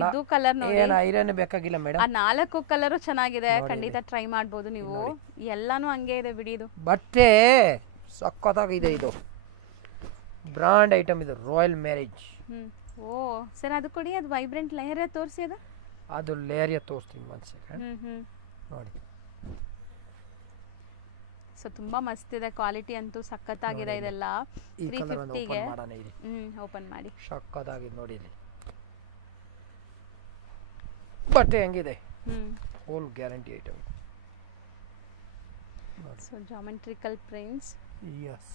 ಇದು ಕಲರ್ ನೋಡಿ. ಏನು ಐರನ್ ಬೇಕಾಗಿಲ್ಲ ಮೇಡಮ್. ಆ 4 ಕಲರು ಚೆನ್ನಾಗಿದೆ. ಖಂಡಿತ ಟ್ರೈ ಮಾಡ್ಬೋದು ನೀವು. ಎಲ್ಲಾನು ಹಂಗೆ ಇದೆ ಬಿಡಿ. ಇದು ಬಟ್ಟೆ ಸಕ್ಕತ್ತಾಗಿದೆ. ಇದು ಬ್ರಾಂಡ್ ಐಟಮ್ ಇದು ರಾಯಲ್ ಮ್ಯಾರೇಜ್. ಓ ಸರ್ ಅದು ಕೊಡಿ, ಅದು ವೈಬ್ರೆಂಟ್ ಲೇಯರ್ ತೋರಿಸಿ ಅದು. ಅದು ಲೇರಿಯ ತೋರಿಸ್ತೀನಿ ಒಂದು ಸೆಕೆಂಡ್ ನೋಡಿ. ಸೊ ತುಂಬಾ ಮಸ್ತ್ ಇದೆ, ಕ್ವಾಲಿಟಿ ಅಂತೂ ಸಖತ್ತಾಗಿದೆ ಇದೆಲ್ಲ. 350ಗೆ ಓಪನ್ ಮಾಡಿ. ಸಖತ್ತಾಗಿದೆ ನೋಡಿ ಇಲ್ಲಿ ಬಟ್ಟೆ ಹೆಂಗಿದೆ, full guarantee item. So geometrical prints. Yes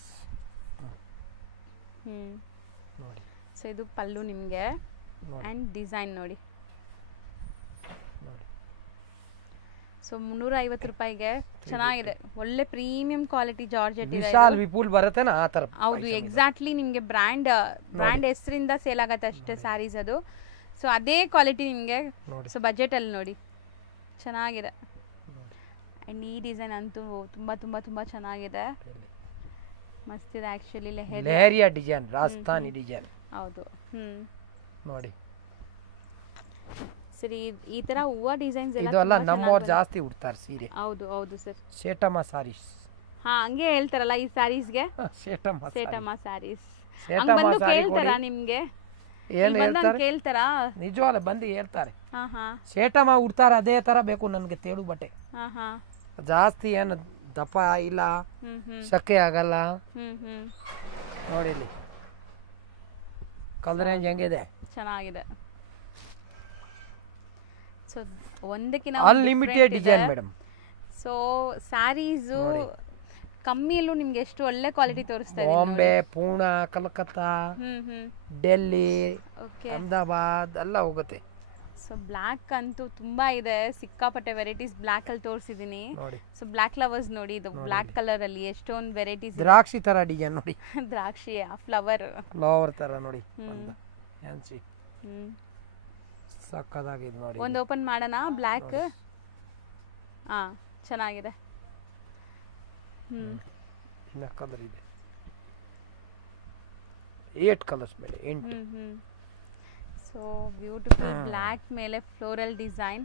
ನೋಡಿ. ಸೊ ಇದು ಪಲ್ಲು ನಿಮಗೆ ಅಂಡ್ ಡಿಸೈನ್ ನೋಡಿ. ಸೊ 350 ರೂಪಾಯಿಗೆ ಚೆನ್ನಾಗಿದೆ, ಒಳ್ಳೆ ಪ್ರೀಮಿಯಂ ಕ್ವಾಲಿಟಿ ಜಾರ್ಜೆಟ್ ಇದೆ. ವಿಶಾಲ್ ವಿಪುಲ್ ಬರುತ್ತೇನಾ ಆ ತರ. ಹೌದು ಎಕ್ಸಾಕ್ಟ್ಲಿ, ನಿಮಗೆ ಬ್ರ್ಯಾಂಡ್ ಹೆಸರಿಂದ ಸೇಲ್ ಆಗತ್ತೆ ಅಷ್ಟೇ ಸ್ಯಾರೀಸ್ ಅದು. ಸೊ ಅದೇ ಕ್ವಾಲಿಟಿ ನಿಮಗೆ ಸೊ ಬಜೆಟ್ ಅಲ್ಲಿ ನೋಡಿ ಚೆನ್ನಾಗಿದೆ. ಅಂಡ್ ಈ ಡಿಸೈನ್ ಅಂತೂ ತುಂಬಾ ತುಂಬಾ ತುಂಬಾ ಚೆನ್ನಾಗಿದೆ, ಮಸ್ತ್ ಇದೆ actually. Leheriya design, Rajasthani design. ಹೌದು ನೋಡಿ. ಸರಿ, ಈ ತರ ಹೂವ ಡಿಸೈನ್ಸ್ ಎಲ್ಲ ಇದೆಲ್ಲ ನಮ್ಮವ್ರು ಜಾಸ್ತಿ ಉಡ್ತಾರೆ ಸೀರೆ. ಹೌದು ಹೌದು ಸರ್. ಸೇಟಮ್ಮ ಸಾರೀಸ್. ಹಾ ಹಂಗೆ ಹೇಳ್ತಾರಲ್ಲ ಈ ಸ್ಯಾರೀಸ್ಗೆ ಸೇಟಮ್ಮ ಸ್ಯಾರೀಸ್. ಹಂಗ ಬಂದು ಕೇಳ್ತಾರಾ ನಿಮ್ಗೆ? ಏನು ಹೇಳ್ತಾರೆ ಕೇಳ್ತಾರಾ? ನಿಜವಾಗ್ಲೂ ಬಂದು ಹೇಳ್ತಾರೆ. ಸೇಟಮ್ಮ ಉಡ್ತಾರೆ ಅದೇ ತರ ಬೇಕು ನನ್ಗೆ ತೇಳು ಬಟ್ಟೆ. ಜಾಸ್ತಿ ಏನು ದಪ್ಪ ಇಲ್ಲ, ಸಕ್ಕೆ ಆಗಲ್ಲ. ನೋಡಿ ಇಲ್ಲಿ ಕಲರ್ ರೇಂಜ್ ಹೆಂಗಿದೆ, ಚೆನ್ನಾಗಿದೆ. ಸೊ ಒಂದಕ್ಕಿಂತ unlimited design madam. So sarees ಕಮ್ಮಿಯಲ್ಲೂ ನಿಮ್ಗೆ ಎಷ್ಟು ಒಳ್ಳೆ ಕ್ವಾಲಿಟಿ ತೋರಿಸ್ತಾ ಇದೆ. ಬಾಂಬೆ, ಪೂನಾ, ಕಲ್ಕತ್ತಾ, ಡೆಲ್ಲಿ, ಅಹಮದಾಬಾದ್ ಎಲ್ಲ ಹೋಗುತ್ತೆ. ಸೊ ಬ್ಲ್ಯಾಕ್ ಅಂತೂ ತುಂಬಾ ಇದೆ, ಸಿಕ್ಕಾಪಟ್ಟೆ ವೆರೈಟೀಸ್ ಬ್ಲ್ಯಾಕ್ ಅಲ್ಲಿ ತೋರಿಸಿದೀನಿ. ಸೊ ಬ್ಲ್ಯಾಕ್ ಲವರ್ಸ್ ನೋಡಿ, ಇದು ಬ್ಲ್ಯಾಕ್ ಕಲರ್ ಅಲ್ಲಿ ಎಷ್ಟೊಂದು ವೆರೈಟೀಸ್. ದ್ರಾಕ್ಷಿ ತರ ಡಿಸೈನ್ ನೋಡಿ. ದ್ರಾಕ್ಷಿ ಫ್ಲವರ್ ತರ ನೋಡಿ. ಸಕ್ಕದಾಗಿದೆ ನೋಡಿ. ಒಂದು ಓಪನ್ ಮಾಡೋಣ ಬ್ಲ್ಯಾಕ್. ಹಾ ಚೆನ್ನಾಗಿದೆ. ಇನ್ನ ಕಲರ್ ಇದೆ 8 ಕಲರ್ಸ್ ಮೇಲೆ 8. ಸೊ ಬ್ಯೂಟಿಫುಲ್ ಬ್ಲ್ಯಾಕ್ ಮೇಲೆ ಫ್ಲೋರಲ್ ಡಿಸೈನ್,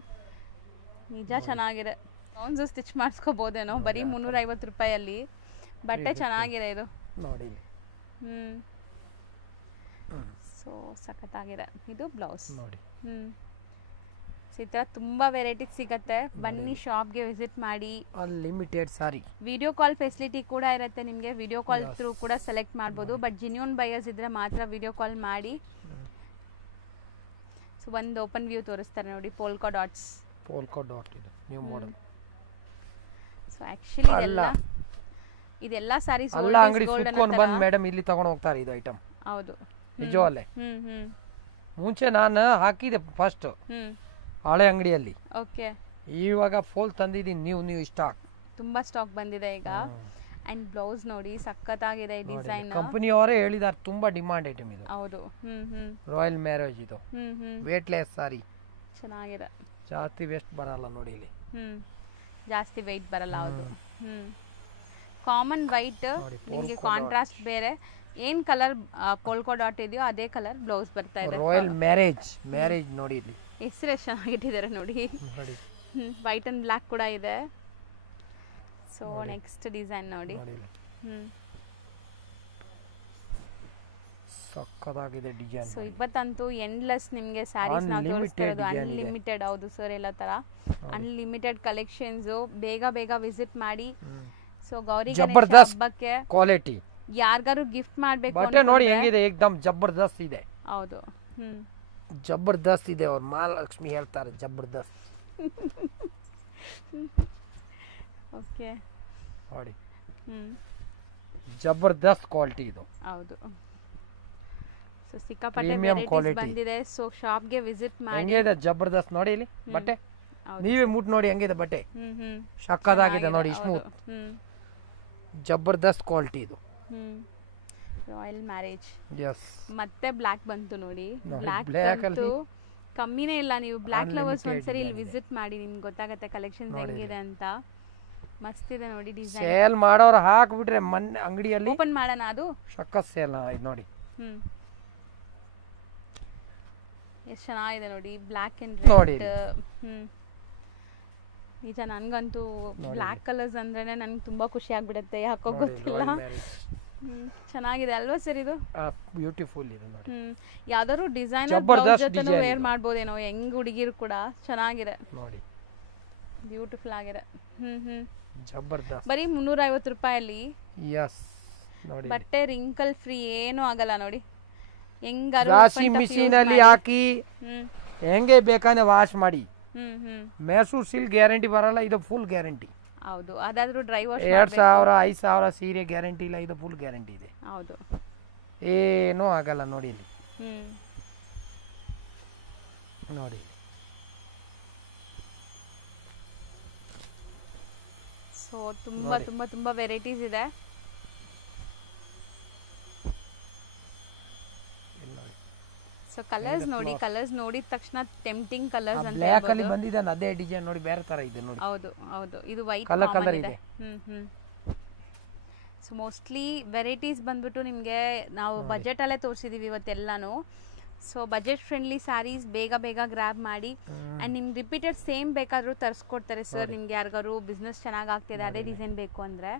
ನಿಜ ಚೆನ್ನಾಗಿದೆ. ಬ್ಲೌಸ್ ಸ್ಟಿಚ್ ಮಾಡಿಸ್ಕೋಬೋದೇನೋ ಬರೀ 350 ರೂಪಾಯಲ್ಲಿ. ಬಟ್ಟೆ ಚೆನ್ನಾಗಿದೆ ಇದು ನೋಡಿ. ಸೊ ಸಖತ್ತಾಗಿದೆ. ಇದು ಬ್ಲೌಸ್ ನೋಡಿ. ಈ ಥರ ತುಂಬ ವೆರೈಟೀಸ್ ಸಿಗುತ್ತೆ, ಬನ್ನಿ ಶಾಪ್ಗೆ ವಿಸಿಟ್ ಮಾಡಿ. ಅನ್ಲಿಮಿಟೆಡ್ ಸಾರಿ. ವಿಡಿಯೋ ಕಾಲ್ ಫೆಸಿಲಿಟಿ ಕೂಡ ಇರುತ್ತೆ ನಿಮಗೆ, ವಿಡಿಯೋ ಕಾಲ್ ಥ್ರೂ ಕೂಡ ಸೆಲೆಕ್ಟ್ ಮಾಡ್ಬೋದು. ಬಟ್ ಜಿನ್ಯೂನ್ ಬೈಯರ್ಸ್ ಇದ್ರೆ ಮಾತ್ರ ವಿಡಿಯೋ ಕಾಲ್ ಮಾಡಿ. ಸೊ ಒಂದು ಓಪನ್ ವ್ಯೂ ತೋರಿಸ್ತಾರೆ ನೋಡಿ, ಪೋಲ್ಕಾ ಡಾಟ್ಸ್. ಪೋಲ್ಕಾ ಡಾಟ್ ಇದೆ ನ್ಯೂ ಮಾಡೆಲ್. ಸೊ ಆಕ್ಚುಲಿ ಇದೆಲ್ಲ ಸಾರೀಸ್ ಅಲ್ಲ ಅಂಗಡಿ ಸುತ್ಕೊಂಡು ಬಂದು ಮೇಡಮ್ ಇಲ್ಲಿ ತಗೊಂಡು ಹೋಗ್ತಾರೆ ಇದು ಐಟಮ್. ಹೌದು ನಿಜವಲ್ಲೇ. ಮುಂಚೆ ನಾನು ಹಾಕಿದೆ ಫಸ್ಟ್ ಹಳೆ ಅಂಗಡಿಯಲ್ಲಿ. ಓಕೆ. ಇವಾಗ ಫುಲ್ ತಂದಿದ್ದೀನಿ ನ್ಯೂ ಸ್ಟಾಕ್. ತುಂಬಾ ಸ್ಟಾಕ್ ಬಂದಿದೆ ಈಗ. ಅಂಡ್ ಬ್ಲೌಸ್ ನೋಡಿ ಸಖತ್ತಾಗಿದೆ ಡಿಸೈನ್. ಕಂಪನಿ ಅವರೇ ಹೇಳಿದಾರೆ ತುಂಬಾ ಡಿಮಾಂಡ್ ಐಟಮ್ ಇದು. ಹೌದು. ರಾಯಲ್ ಮ್ಯಾರೇಜ್ ಇದು. ವೇಟ್ಲೆಸ್ ಸಾರಿ. ಚೆನ್ನಾಗಿದೆ. ಜಾಸ್ತಿ ವೇಸ್ಟ್ ಬರಲ್ಲ ನೋಡಿ ಇಲ್ಲಿ. ಜಾಸ್ತಿ ವೆಯ್ಟ್ ಬರಲ್ಲ. ಹೌದು. ಕಾಮನ್ ವೈಟ್, ನಿಮಗೆ ಕಾಂಟ್ರಾಸ್ಟ್ ಬೇರೆ. ಏನ್ ಕಲರ್ ಪೋಲ್ಕಾ ಡಾಟ್ ಇದೆಯೋ ಅದೇ ಕಲರ್ ಬ್ಲೌಸ್ ಬರ್ತಾ ಇದೆ. ರಾಯಲ್ ಮ್ಯಾರೇಜ್ ನೋಡಿ ಇಲ್ಲಿ. ಹೆಸರು ಎಷ್ಟು ಚೆನ್ನಾಗಿಟ್ಟಿದ್ದಾರೆ ನೋಡಿ. ವೈಟ್ ಅಂಡ್ ಬ್ಲ್ಯಾಕ್ ಕೂಡ ಇದೆ. ಸೊ ನೆಕ್ಸ್ಟ್ ಡಿಸೈನ್ ನೋಡಿ. ಸಕ್ಕತ್ತಾಗಿದೆ ಡಿಸೈನ್. ಸೊ ಇವತ್ತಂತೂ ಎಂಡ್ಲೆಸ್ ನಿಮಗೆ ಸ್ಯಾರೀಸ್ ನಾವು ತೋರಿಸ್ತಾ ಇರೋದು ಅನ್ಲಿಮಿಟೆಡ್. ಹೌದು ಸರ್, ಎಲ್ಲ ತರ ಅನ್ಲಿಮಿಟೆಡ್ ಕಲೆಕ್ಷನ್ಸ್. ಬೇಗ ವಿಸಿಟ್ ಮಾಡಿ. ಸೊ ಗೌರಿ ಗಣೇಶ ಹಬ್ಬಕ್ಕೆ ಕ್ವಾಲಿಟಿ ಯಾರಿಗಾರು ಗಿಫ್ಟ್ ಮಾಡಬೇಕು ಬಟ್ಟೆ ನೋಡಿ ಹೆಂಗಿದೆ, ಏಕದಮ್ ಜಬರ್ದಸ್ತ್ ಇದೆ. ಹೌದು. ಜಬರ್ದಸ್ತ್ ಇದೆ. ಅವ್ರು ಮಹಾಲಕ್ಷ್ಮಿ ಹೇಳ್ತಾರೆ ಜಬರ್ದಸ್ತ್. ಓಕೆ ನೋಡಿ, ಜಬರ್ದಸ್ತ್ ಕ್ವಾಲಿಟಿ ಇದು. ಹೌದು. ಸೊ ಸಿಕ್ಕಾಪಟ್ಟೆ ವೆರೈಟೀಸ್ ಬಂದಿದೆ. ಸೊ ಶಾಪ್ಗೆ ವಿಸಿಟ್ ಮಾಡಿ. ಹೆಂಗಿದೆ ಜಬರ್ದಸ್ತ್ ನೋಡಿ ಇಲ್ಲಿ ಬಟ್ಟೆ. ನೀವೇ ಮುಟ್ ನೋಡಿ ಹೆಂಗಿದೆ ಬಟ್ಟೆ. ಸಕ್ಕತ್ತಾಗಿದೆ ನೋಡಿ, ಸ್ಮೂತ್ ಜಬರ್ದಸ್ತ್ ಕ್ವಾಲಿಟಿ ಇದು. Royal marriage. ಮತ್ತೆ ಬ್ಲ್ಯಾಕ್ ಬಂತು ನೋಡಿ. ಬ್ಲ್ಯಾಕ್ ಅಂತೂ ಕಮ್ಮಿನೇ ಇಲ್ಲ. ನೀವು ಬ್ಲ್ಯಾಕ್ ಲವರ್ಸ್ ಒಂದ್ಸರಿ ಇಲ್ಲಿ ವಿಸಿಟ್ ಮಾಡಿ, ನಿಮ್ಗೆ ಗೊತ್ತಾಗತ್ತೆ ಕಲೆಕ್ಷನ್ಸ್ ಹೆಂಗಿದೆ ಅಂತ. ಮಸ್ತ್ ಇದೆ ನೋಡಿ ಡಿಸೈನ್. ಸೇಲ್ ಮಾಡೋರು ಹಾಕ್ಬಿಟ್ರೆ ಮೊನ್ನೆ ಅಂಗಡಿಯಲ್ಲಿ. ಓಪನ್ ಮಾಡೋಣ ಅದು. ಸಕ್ಕತ್ ಸೇಲ್ ಇದು ನೋಡಿ. ಎಷ್ಟು ಚೆನ್ನಾಗಿದೆ ನೋಡಿ, ಬ್ಲ್ಯಾಕ್ ಅಂಡ್ ರೆಡ್. ನಿಜ ನನ್ಗಂತೂ ಬ್ಲ್ಯಾಕ್ ಕಲರ್ಸ್ ಅಂದ್ರೇನೆ ನನ್ಗೆ ತುಂಬಾ ಖುಷಿ ಆಗ್ಬಿಡುತ್ತೆ, ಯಾಕೋ ಗೊತ್ತಿಲ್ಲ. ಚೆನ್ನಾಗಿದೆ ಅಲ್ವಾ ಸರ್ ಇದು? ಬ್ಯೂಟಿಫುಲ್ ಇದೆ ನೋಡಿ. ಯಾವ್ದಾದ್ರು ಡಿಸೈನರ್ ಬ್ಲೌಸ್ ಜೊತೆನೂ ವೇರ್ ಮಾಡ್ಬೋದೇನೋ, ಹೆಂಗ್ ಹುಡುಗಿರು ಕೂಡ ಚೆನ್ನಾಗಿದೆ ನೋಡಿ, ಬ್ಯೂಟಿಫುಲ್ ಆಗಿದೆ. ಜಬರ್ದಸ್ತ್. ಬರೀ 350 ರೂಪಾಯಲ್ಲಿ ಎಸ್ ನೋಡಿ, ಬಟ್ಟೆ ರಿಂಕಲ್ ಫ್ರೀ ಏನೂ ಆಗಲ್ಲ ನೋಡಿ. ಹೆಂಗಾರು ವಾಷಿಂಗ್ ಮಿಷಿನ್ ಅಲ್ಲಿ ಹಾಕಿ ಹೆಂಗೆ ಬೇಕಾನೆ ವಾಶ್ ಮಾಡಿ. ಮೈಸೂರು ಸಿಲ್ಕ್ ಗ್ಯಾರಂಟಿ ಬರಲ್ಲ, ಇದು ಫುಲ್ ಗ್ಯಾರಂಟಿ. ಹೌದು, ಅದಾದ್ರೂ ಡ್ರೈ ವಾಶ್ 2000 5000 ಸೀರೆ ಗ್ಯಾರಂಟಿ ಇಲ್ಲ, ಇದು ಫುಲ್ ಗ್ಯಾರಂಟಿ ಇದೆ. ಹೌದು, ಏನೂ ಆಗಲ್ಲ ನೋಡಿ ಇಲ್ಲಿ ನೋಡಿ. ಸೊ ತುಂಬಾ ತುಂಬಾ ತುಂಬಾ ವೆರೈಟೀಸ್ ಇದೆ. ಸೊ ಕಲರ್ಸ್ ನೋಡಿ, ಕಲರ್ಸ್ ನೋಡಿದ ತಕ್ಷಣ ಟೆಂಪ್ಟಿಂಗ್ ಕಲರ್ಸ್ ಅಂತ ಬ್ಲಾಕ್ ಅಲ್ಲಿ ಬಂದಿದೆ, ಅದೇ ಡಿಸೈನ್ ನೋಡಿ, ಬೇರೆ ತರ ಇದೆ ನೋಡಿ. ಹೌದು ಹೌದು, ಇದು ವೈಟ್ ಕಲರ್ ಇದೆ. ಸೊ ಮೋಸ್ಟ್ಲಿ ವೆರೈಟೀಸ್ ಬಂದ್ಬಿಟ್ಟು ನಿಮಗೆ ನಾವು ಬಜೆಟ್ ಅಲ್ಲೇ ತೋರಿಸಿದೀವಿ ಇವತ್ತೆಲ್ಲಾನು. ಸೊ ಬಜೆಟ್ ಫ್ರೆಂಡ್ಲಿ ಸ್ಯಾರೀಸ್ ಬೇಗ ಬೇಗ ಗ್ರ್ಯಾಬ್ ಮಾಡಿ. ಅಂಡ್ ನಿಮ್ಗೆ ರಿಪೀಟೆಡ್ ಸೇಮ್ ಬೇಕಾದ್ರೂ ತರಿಸ್ಕೊಡ್ತಾರೆ ಸರ್. ನಿಮ್ಗೆ ಯಾರಿಗಾರು ಬಿಸ್ನೆಸ್ ಚೆನ್ನಾಗಿ ಆಗ್ತಿದೆ, ಅದೇ ಡಿಸೈನ್ ಬೇಕು ಅಂದ್ರೆ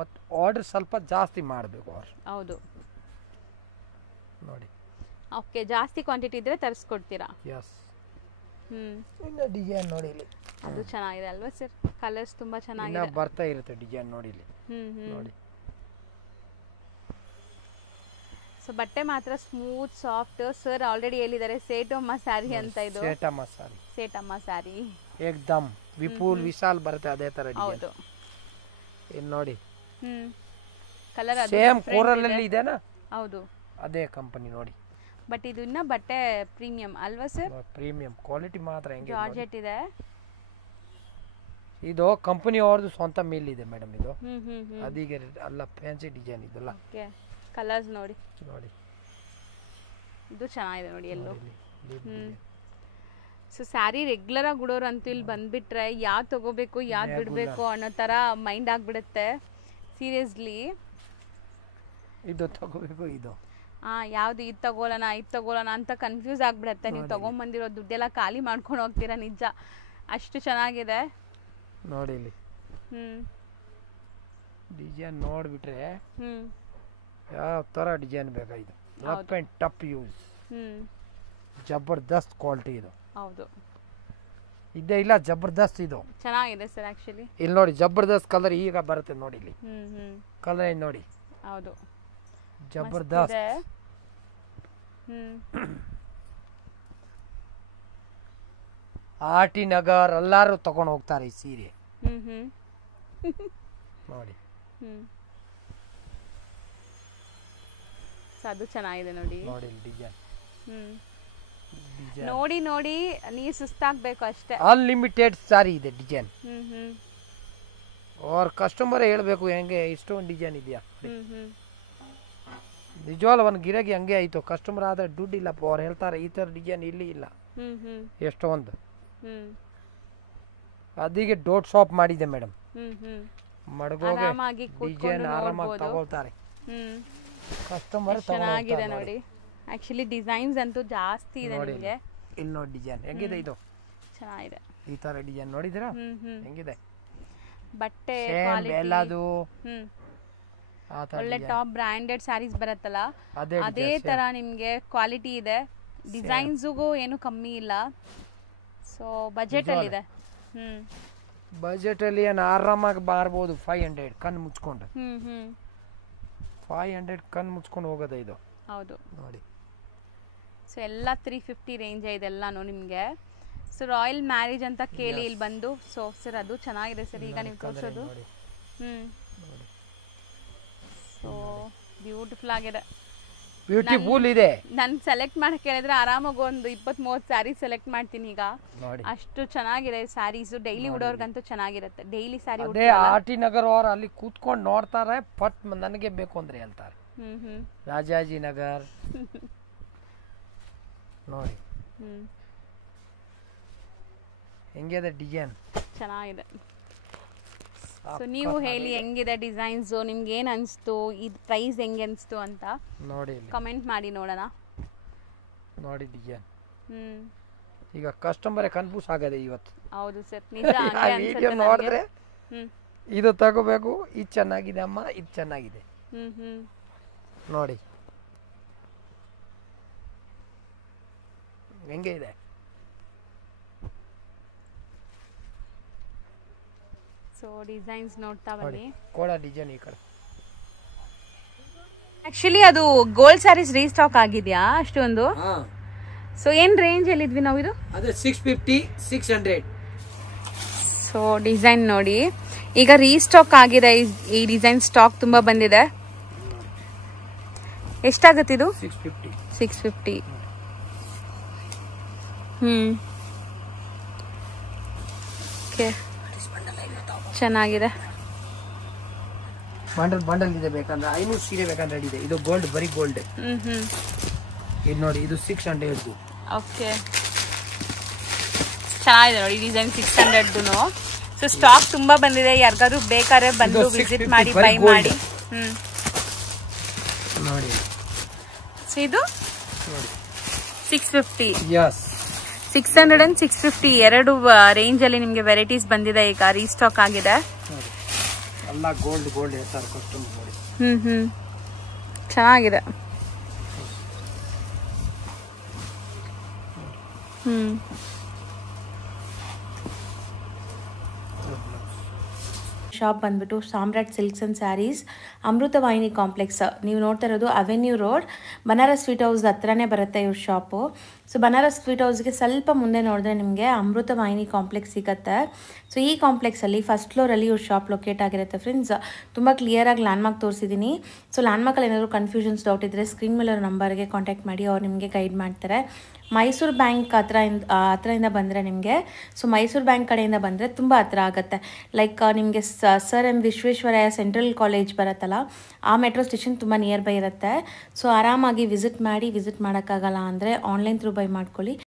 ಮತ್ತೆ ಆರ್ಡರ್ ಸ್ವಲ್ಪ ಜಾಸ್ತಿ ಮಾಡಬೇಕು. ಹೌದು ನೋಡಿ, ಓಕೆ, ಜಾಸ್ತಿ ಕ್ವಾಂಟಿಟಿ ಇದ್ರೆ ತರಿಸ್ಕೊಡ್ತೀರಾ? ಎಸ್. ಡಿಸೈನ್ ನೋಡಿ ಇಲ್ಲಿ, ಅದು ಚೆನ್ನಾಗಿದೆ ಅಲ್ವಾ ಸರ್? ಕಲರ್ಸ್ ತುಂಬಾ ಚೆನ್ನಾಗಿದೆ, ಬರ್ತಾ ಇರುತ್ತೆ ಡಿಸೈನ್ ನೋಡಿ ಇಲ್ಲಿ ನೋಡಿ. ಸೊ ಬಟ್ಟೆ ಮಾತ್ರ ಸ್ಮೂತ್ ಸಾಫ್ಟ್. ಸರ್ ಆಲ್ರೆಡಿ ಹೇಳಿದ್ದಾರೆ ಸೇಟಮ್ಮ ಸ್ಯಾರಿ ಅಂತ. ಇದು ಸೇಟಮ್ಮ ಸ್ಯಾರಿ, ಸೇಟಮ್ಮ ಸ್ಯಾರಿ ಏಕ್ದಮ್ ವಿಪುಲ್ ವಿಶಾಲ್ ಬರುತ್ತೆ ಅದೇ ತರ ಡಿಸೈನ್. ಹೌದು, ಇಲ್ಲಿ ನೋಡಿ, ಕಲರ್ ಸೇಮ್ ಕೋರಲ್ ಅಲ್ಲಿ ಇದೆನಾ? ಹೌದು, ಅದೇ ಕಂಪನಿ ನೋಡಿ. ಬಟ್ ಇದು ಇನ್ನ ಬಟ್ಟೆ ಪ್ರೀಮಿಯಂ ಅಲ್ವಾ ಸರ್? ಪ್ರೀಮಿಯಂ ಕ್ವಾಲಿಟಿ ಮಾತ್ರ ಹೆಂಗೆ ಜಾರ್ಜೆಟ್ ಇದೆ. ಇದು ಕಂಪನಿ ಅವ್ರದ್ದು ಸ್ವಂತ ಮೇಲ್ ಇದೆ ಮೇಡಮ್. ಇದು ಅದೀಗ ಅಲ್ಲ, ಫ್ಯಾನ್ಸಿ ಡಿಸೈನ್ ಇದೆಲ್ಲ. ಓಕೆ, ಕಲರ್ಸ್ ನೋಡಿ ನೋಡಿ, ಇದು ಚೆನ್ನಾಗಿದೆ ನೋಡಿ ಎಲ್ಲೋ. ಸೊ ಸ್ಯಾರಿ ರೆಗ್ಯುಲರ್ ಆಗಿ ಉಡೋರು ಅಂತೂ ಇಲ್ಲಿ ಬಂದ್ಬಿಟ್ರೆ ಯಾವ್ದು ತಗೋಬೇಕು ಯಾವ್ದು ಬಿಡಬೇಕು ಅನ್ನೋ ತರ ಮೈಂಡ್ ಆಗ್ಬಿಡುತ್ತೆ ಸೀರಿಯಸ್ಲಿ. ಇದು ತಗೋಬೇಕು, ಇದು ಯಾವ್ದು ಇದು ತಗೋಳೋಣ ಅಂತ ಕನ್ಫ್ಯೂಸ್ ಆಗ್ಬಿಡತ್ತೆ. ನೀವು ತಗೊಂಬಂದಿರೋ ದುಡ್ಡೆಲ್ಲ ಖಾಲಿ ಮಾಡ್ಕೊಂಡು ಹೋಗ್ತೀರಾ, ನಿಜ ಅಷ್ಟು ಚೆನ್ನಾಗಿದೆ ನೋಡಿ. ಇಲ್ಲಿ ಡಿಸೈನ್ ನೋಡ್ಬಿಟ್ರೆ ಯಾವ ತರ ಡಿಸೈನ್ ಬೇಕಾಗಿದೆ. ರಫ್ ಅಂಡ್ ಟಫ್ ಯೂಸ್, ಜಬರ್ದಸ್ತ್ ಕ್ವಾಲಿಟಿ ಇದು. ಹೌದು, ಇದೇ ಇಲ್ಲ, ಜಬರ್ದಸ್ತ್ ಇದು ಚೆನ್ನಾಗಿದೆ ಸರ್. ಆಕ್ಚುಲಿ ಇಲ್ಲಿ ನೋಡಿ, ಜಬರ್ದಸ್ತ್ ಕಲರ್ ಈಗ ಬರುತ್ತೆ ನೋಡಿ. ಇಲ್ಲಿ ಕಲರ್ ನೋಡಿ. ಹೌದು, ಜಬರ್ದಸ್ತ್. ಆರ್ಟಿ ನಗರ್ ಎಲ್ಲಾರು ತಗೊಂಡು ಹೋಗ್ತಾರೆ ಈ ಸೀರೆ ನೋಡಿ. ಅದು ಚೆನ್ನಾಗಿದೆ ನೋಡಿ. ನೋಡಿ ಡಿಸೈನ್ ನೋಡಿ ನೋಡಿ ನೀವು ಸುಸ್ತಾಗ್ಬೇಕು ಅಷ್ಟೇ. ಅನ್ಲಿಮಿಟೆಡ್ ಸಾರಿ ಇದೆ ಡಿಸೈನ್. ಅವ್ರ ಕಸ್ಟಮರ್ ಹೇಳ್ಬೇಕು ಹೆಂಗೆ ಇಷ್ಟೊಂದು ಡಿಸೈನ್ ಇದೆಯಾ. ನಿಜವಾಗ್ಲೂ ಒಂದು ಗಿರಾಕಿ ಹಂಗೆ ಆಯ್ತು. ಕಸ್ಟಮರ್ ಆದ್ರೆ ದುಡ್ಡು ಇಲ್ಲಪ್ಪ, ಅವ್ರು ಹೇಳ್ತಾರೆ ಈ ತರ ಡಿಸೈನ್ ಇಲ್ಲಿ ಇಲ್ಲ ಎಷ್ಟೊಂದು. ಅದೀಗ ಡೋಟ್ ಶಾಪ್ ಮಾಡಿದೆ ಮೇಡಮ್. ಮಡಗೋಗೆ ಡಿಸೈನ್ ಆರಾಮಾಗಿ ತಗೊಳ್ತಾರೆ ಕಸ್ಟಮರ್. ಚೆನ್ನಾಗಿದೆ ನೋಡಿ. ಆಕ್ಚುಲಿ ಡಿಸೈನ್ಸ್ ಅಂತೂ ಜಾಸ್ತಿ ಇದೆ ನಿಮಗೆ. ಇಲ್ಲಿ ನೋಡಿ ಡಿಸೈನ್ ಹೆಂಗಿದೆ, ಇದು ಚೆನ್ನಾಗಿದೆ. ಈ ತರ ಡಿಸೈನ್ ನೋಡಿದಿರಾ ಹೆಂಗಿದೆ? ಬಟ್ಟೆ ಎಲ್ಲದು ಒಳ್ಳೆ ಟಾಪ್ ಬ್ರಾಂಡೆಡ್ ಸ್ಯಾರೀಸ್ ಬರುತ್ತಲ್ಲ ಅದೇ ತರ ನಿಮ್ಗೆ ಕ್ವಾಲಿಟಿ ಇದೆ. ಡಿಸೈನ್ಸ್ಗೂ ಏನು ಕಮ್ಮಿ ಇಲ್ಲ. ಸೊ ಬಜೆಟ್ ಅಲ್ಲಿ ಇದೆ. ಬಜೆಟ್ ಅಲ್ಲಿ ಏನು ಆರಾಮಾಗಿ ಬಾರ್ಬೋದು. 500 ಕಣ್ಣು ಮುಚ್ಕೊಂಡು 500 ಕಣ್ಣು ಮುಚ್ಕೊಂಡು ಹೋಗೋದು ಇದು. ಹೌದು ನೋಡಿ. ಸೊ ಎಲ್ಲ 350 ರೇಂಜ್ ಇದೆಲ್ಲಾನು ನಿಮಗೆ. ಸೊ ರಾಯಲ್ ಮ್ಯಾರೇಜ್ ಅಂತ ಕೇಳಿ ಇಲ್ಲಿ ಬಂದು. ಸೊ ಸರ್ ಅದು ಚೆನ್ನಾಗಿದೆ ಸರ್ ಈಗ ನೀವು ತೋರಿಸೋದು. ಸೊ ಬ್ಯೂಟಿಫುಲ್ ಆಗಿದೆ, ಬ್ಯೂಟಿಫುಲ್ ಇದೆ. ನಾನು ಸೆಲೆಕ್ಟ್ ಮಾಡಕ್ಕೆ ಹೇಳಿದ್ರೆ ಆರಾಮಾಗಿ ಒಂದು 20-30 ಸ್ಯಾರಿ ಸೆಲೆಕ್ಟ್ ಮಾಡ್ತೀನಿ ಈಗ. ಅಷ್ಟು ಚೆನ್ನಾಗಿದೆ ಸ್ಯಾರೀಸ್. ಡೈಲಿ ಉಡೋರ್ಗಂತೂ ಚೆನ್ನಾಗಿರುತ್ತೆ. ಡೈಲಿ ಸ್ಯಾರಿ ಅದೇ ಆರ್ಟಿ ನಗರ್ ಅವ್ರು ಅಲ್ಲಿ ಕೂತ್ಕೊಂಡು ನೋಡ್ತಾರೆ, ಪಟ್ ನನಗೆ ಬೇಕು ಅಂದ್ರೆ ಹೇಳ್ತಾರೆ. ರಾಜಾಜಿ ನಗರ್ ನೋಡಿ ಹೆಂಗಿದೆ ಡಿಸೈನ್, ಚೆನ್ನಾಗಿದೆ. ಸೊ ನೀವು ಹೇಳಿ ಹೆಂಗಿದೆ ಡಿಸೈನ್ಸ್, ನಿಮ್ಗೆ ಏನ್ ಅನ್ಸ್ತು, ಇದು ಪ್ರೈಸ್ ಹೆಂಗೆ ಅನ್ಸ್ತು ಅಂತ ನೋಡಿ ಕಮೆಂಟ್ ಮಾಡಿ ನೋಡೋಣ. ನೋಡಿ ಡಿಸೈನ್. ಈಗ ಕಸ್ಟಮರ್ ಕನ್ಫ್ಯೂಸ್ ಆಗದೆ ಇವತ್ತು. ಹೌದು ಸರ್ ನಿಜ. ವಿಡಿಯೋ ನೋಡಿದ್ರೆ ಇದು ತಗೋಬೇಕು, ಇದು ಚೆನ್ನಾಗಿದೆ ಅಮ್ಮ, ಇದು ಚೆನ್ನಾಗಿದೆ. ನೋಡಿ ಹೆಂಗೆ ಇದೆ. ಸೊ ಡಿಸೈನ್ಸ್ ನೋಡ್ತಾ ಬನ್ನಿ. ಕೋಡ ಡಿಸೈನ್ ಈ ಕಡೆ. ಆಕ್ಚುಲಿ ಅದು ಗೋಲ್ಡ್ ಸ್ಯಾರೀಸ್ ರೀಸ್ಟಾಕ್ ಆಗಿದೆಯಾ ಅಷ್ಟೊಂದು? ಸೊ ಏನ್ ರೇಂಜ್ ಅಲ್ಲಿ ಇದ್ವಿ ನಾವು? ಇದು ಅದು 650 600. ಸೊ ಡಿಸೈನ್ ನೋಡಿ, ಈಗ ರೀಸ್ಟಾಕ್ ಆಗಿದೆ ಈ ಡಿಸೈನ್, ಸ್ಟಾಕ್ ತುಂಬಾ ಬಂದಿದೆ. ಎಷ್ಟಾಗತ್ತೆ ಇದು? 650. ಓಕೆ, ಚೆನ್ನಾಗಿದೆ. ಬಂಡಲ್ ಇದೆ ಬೇಕಂದ್ರೆ 500 ಸೀರೆ ಬೇಕಂದ್ರೆ ರೆಡಿ ಇದೆ. ಇದು ಗೋಲ್ಡ್, ಬರೀ ಗೋಲ್ಡ್. ಇದು ನೋಡಿ, ಇದು 600. ಓಕೆ, ಚೆನ್ನಾಗಿದೆ ನೋಡಿ ಡಿಸೈನ್ 600. ಸೊ ಸ್ಟಾಕ್ ತುಂಬಾ ಬಂದಿದೆ, ಯಾರಿಗಾದ್ರು ಬೇಕಾದ್ರೆ ಬಂದು ವಿಸಿಟ್ ಮಾಡಿ, ಬೈ ಮಾಡಿ. ನೋಡಿ, ಸೊ ಇದು 650. ಯಸ್, 600 and 650 ಎರಡು ರೇಂಜ್ ಅಲ್ಲಿ ನಿಮ್ಗೆ ವೆರೈಟೀಸ್ ಬಂದಿದೆ, ಈಗ ರೀಸ್ಟಾಕ್ ಆಗಿದೆ. ಎಲ್ಲ ಗೋಲ್ಡ್ ಹೇಳ್ತಾರೆ ಕಸ್ಟಮರ್ ನೋಡಿ. ಚೆನ್ನಾಗಿದೆ. ಶಾಪ್ ಬಂದ್ಬಿಟ್ಟು Samrat silks and sarees, Amrutavahini complex. ನೀವು ನೋಡ್ತಾ ಇರೋದು avenue road, Banaras sweet house ಹತ್ರನೇ ಬರುತ್ತೆ ಇವ್ರ ಶಾಪು. ಸೊ ಬನಾರಸ್ ಸ್ವೀಟ್ ಹೌಸ್ಗೆ ಸ್ವಲ್ಪ ಮುಂದೆ ನೋಡಿದ್ರೆ ನಿಮಗೆ ಅಮೃತವಾಹಿನಿ ಕಾಂಪ್ಲೆಕ್ಸ್ ಸಿಗುತ್ತೆ. ಸೊ ಈ ಕಾಂಪ್ಲೆಕ್ಸಲ್ಲಿ ಫಸ್ಟ್ ಫ್ಲೋರಲ್ಲಿ ಇವ್ರ ಶಾಪ್ ಲೊಕೇಟ್ ಆಗಿರುತ್ತೆ ಫ್ರೆಂಡ್ಸ್. ತುಂಬ ಕ್ಲಿಯರಾಗಿ ಲ್ಯಾಂಡ್ಮಾರ್ಕ್ ತೋರಿಸಿದ್ದೀನಿ. ಸೊ ಲ್ಯಾಂಡ್ಮಾರ್ಕಲ್ಲಿ ಏನಾದರೂ ಕನ್ಫ್ಯೂಷನ್ಸ್, ಡೌಟ್ ಇದ್ದರೆ ಸ್ಕ್ರೀನ್ ಮೇಲೆ ನಂಬರ್ಗೆ ಕಾಂಟ್ಯಾಕ್ಟ್ ಮಾಡಿ, ಅವ್ರು ನಿಮಗೆ ಗೈಡ್ ಮಾಡ್ತಾರೆ. ಮೈಸೂರು ಬ್ಯಾಂಕ್ ಹತ್ರದಿಂದ ಬಂದರೆ ನಿಮಗೆ, ಸೊ ಮೈಸೂರು ಬ್ಯಾಂಕ್ ಕಡೆಯಿಂದ ಬಂದರೆ ತುಂಬ ಹತ್ರ ಆಗುತ್ತೆ. ಲೈಕ್ ನಿಮಗೆ sir M Visvesvaraya central college ಬರುತ್ತಲ್ಲ, ಆ ಮೆಟ್ರೋ ಸ್ಟೇಷನ್ ತುಂಬ ನಿಯರ್ ಬೈ ಇರುತ್ತೆ. ಸೊ ಆರಾಮಾಗಿ ವಿಸಿಟ್ ಮಾಡೋಕ್ಕಾಗಲ್ಲ ಅಂದರೆ ಆನ್ಲೈನ್ ಥ್ರೂ ಬೈ ಮಾಡ್ಕೊಳ್ಳಿ.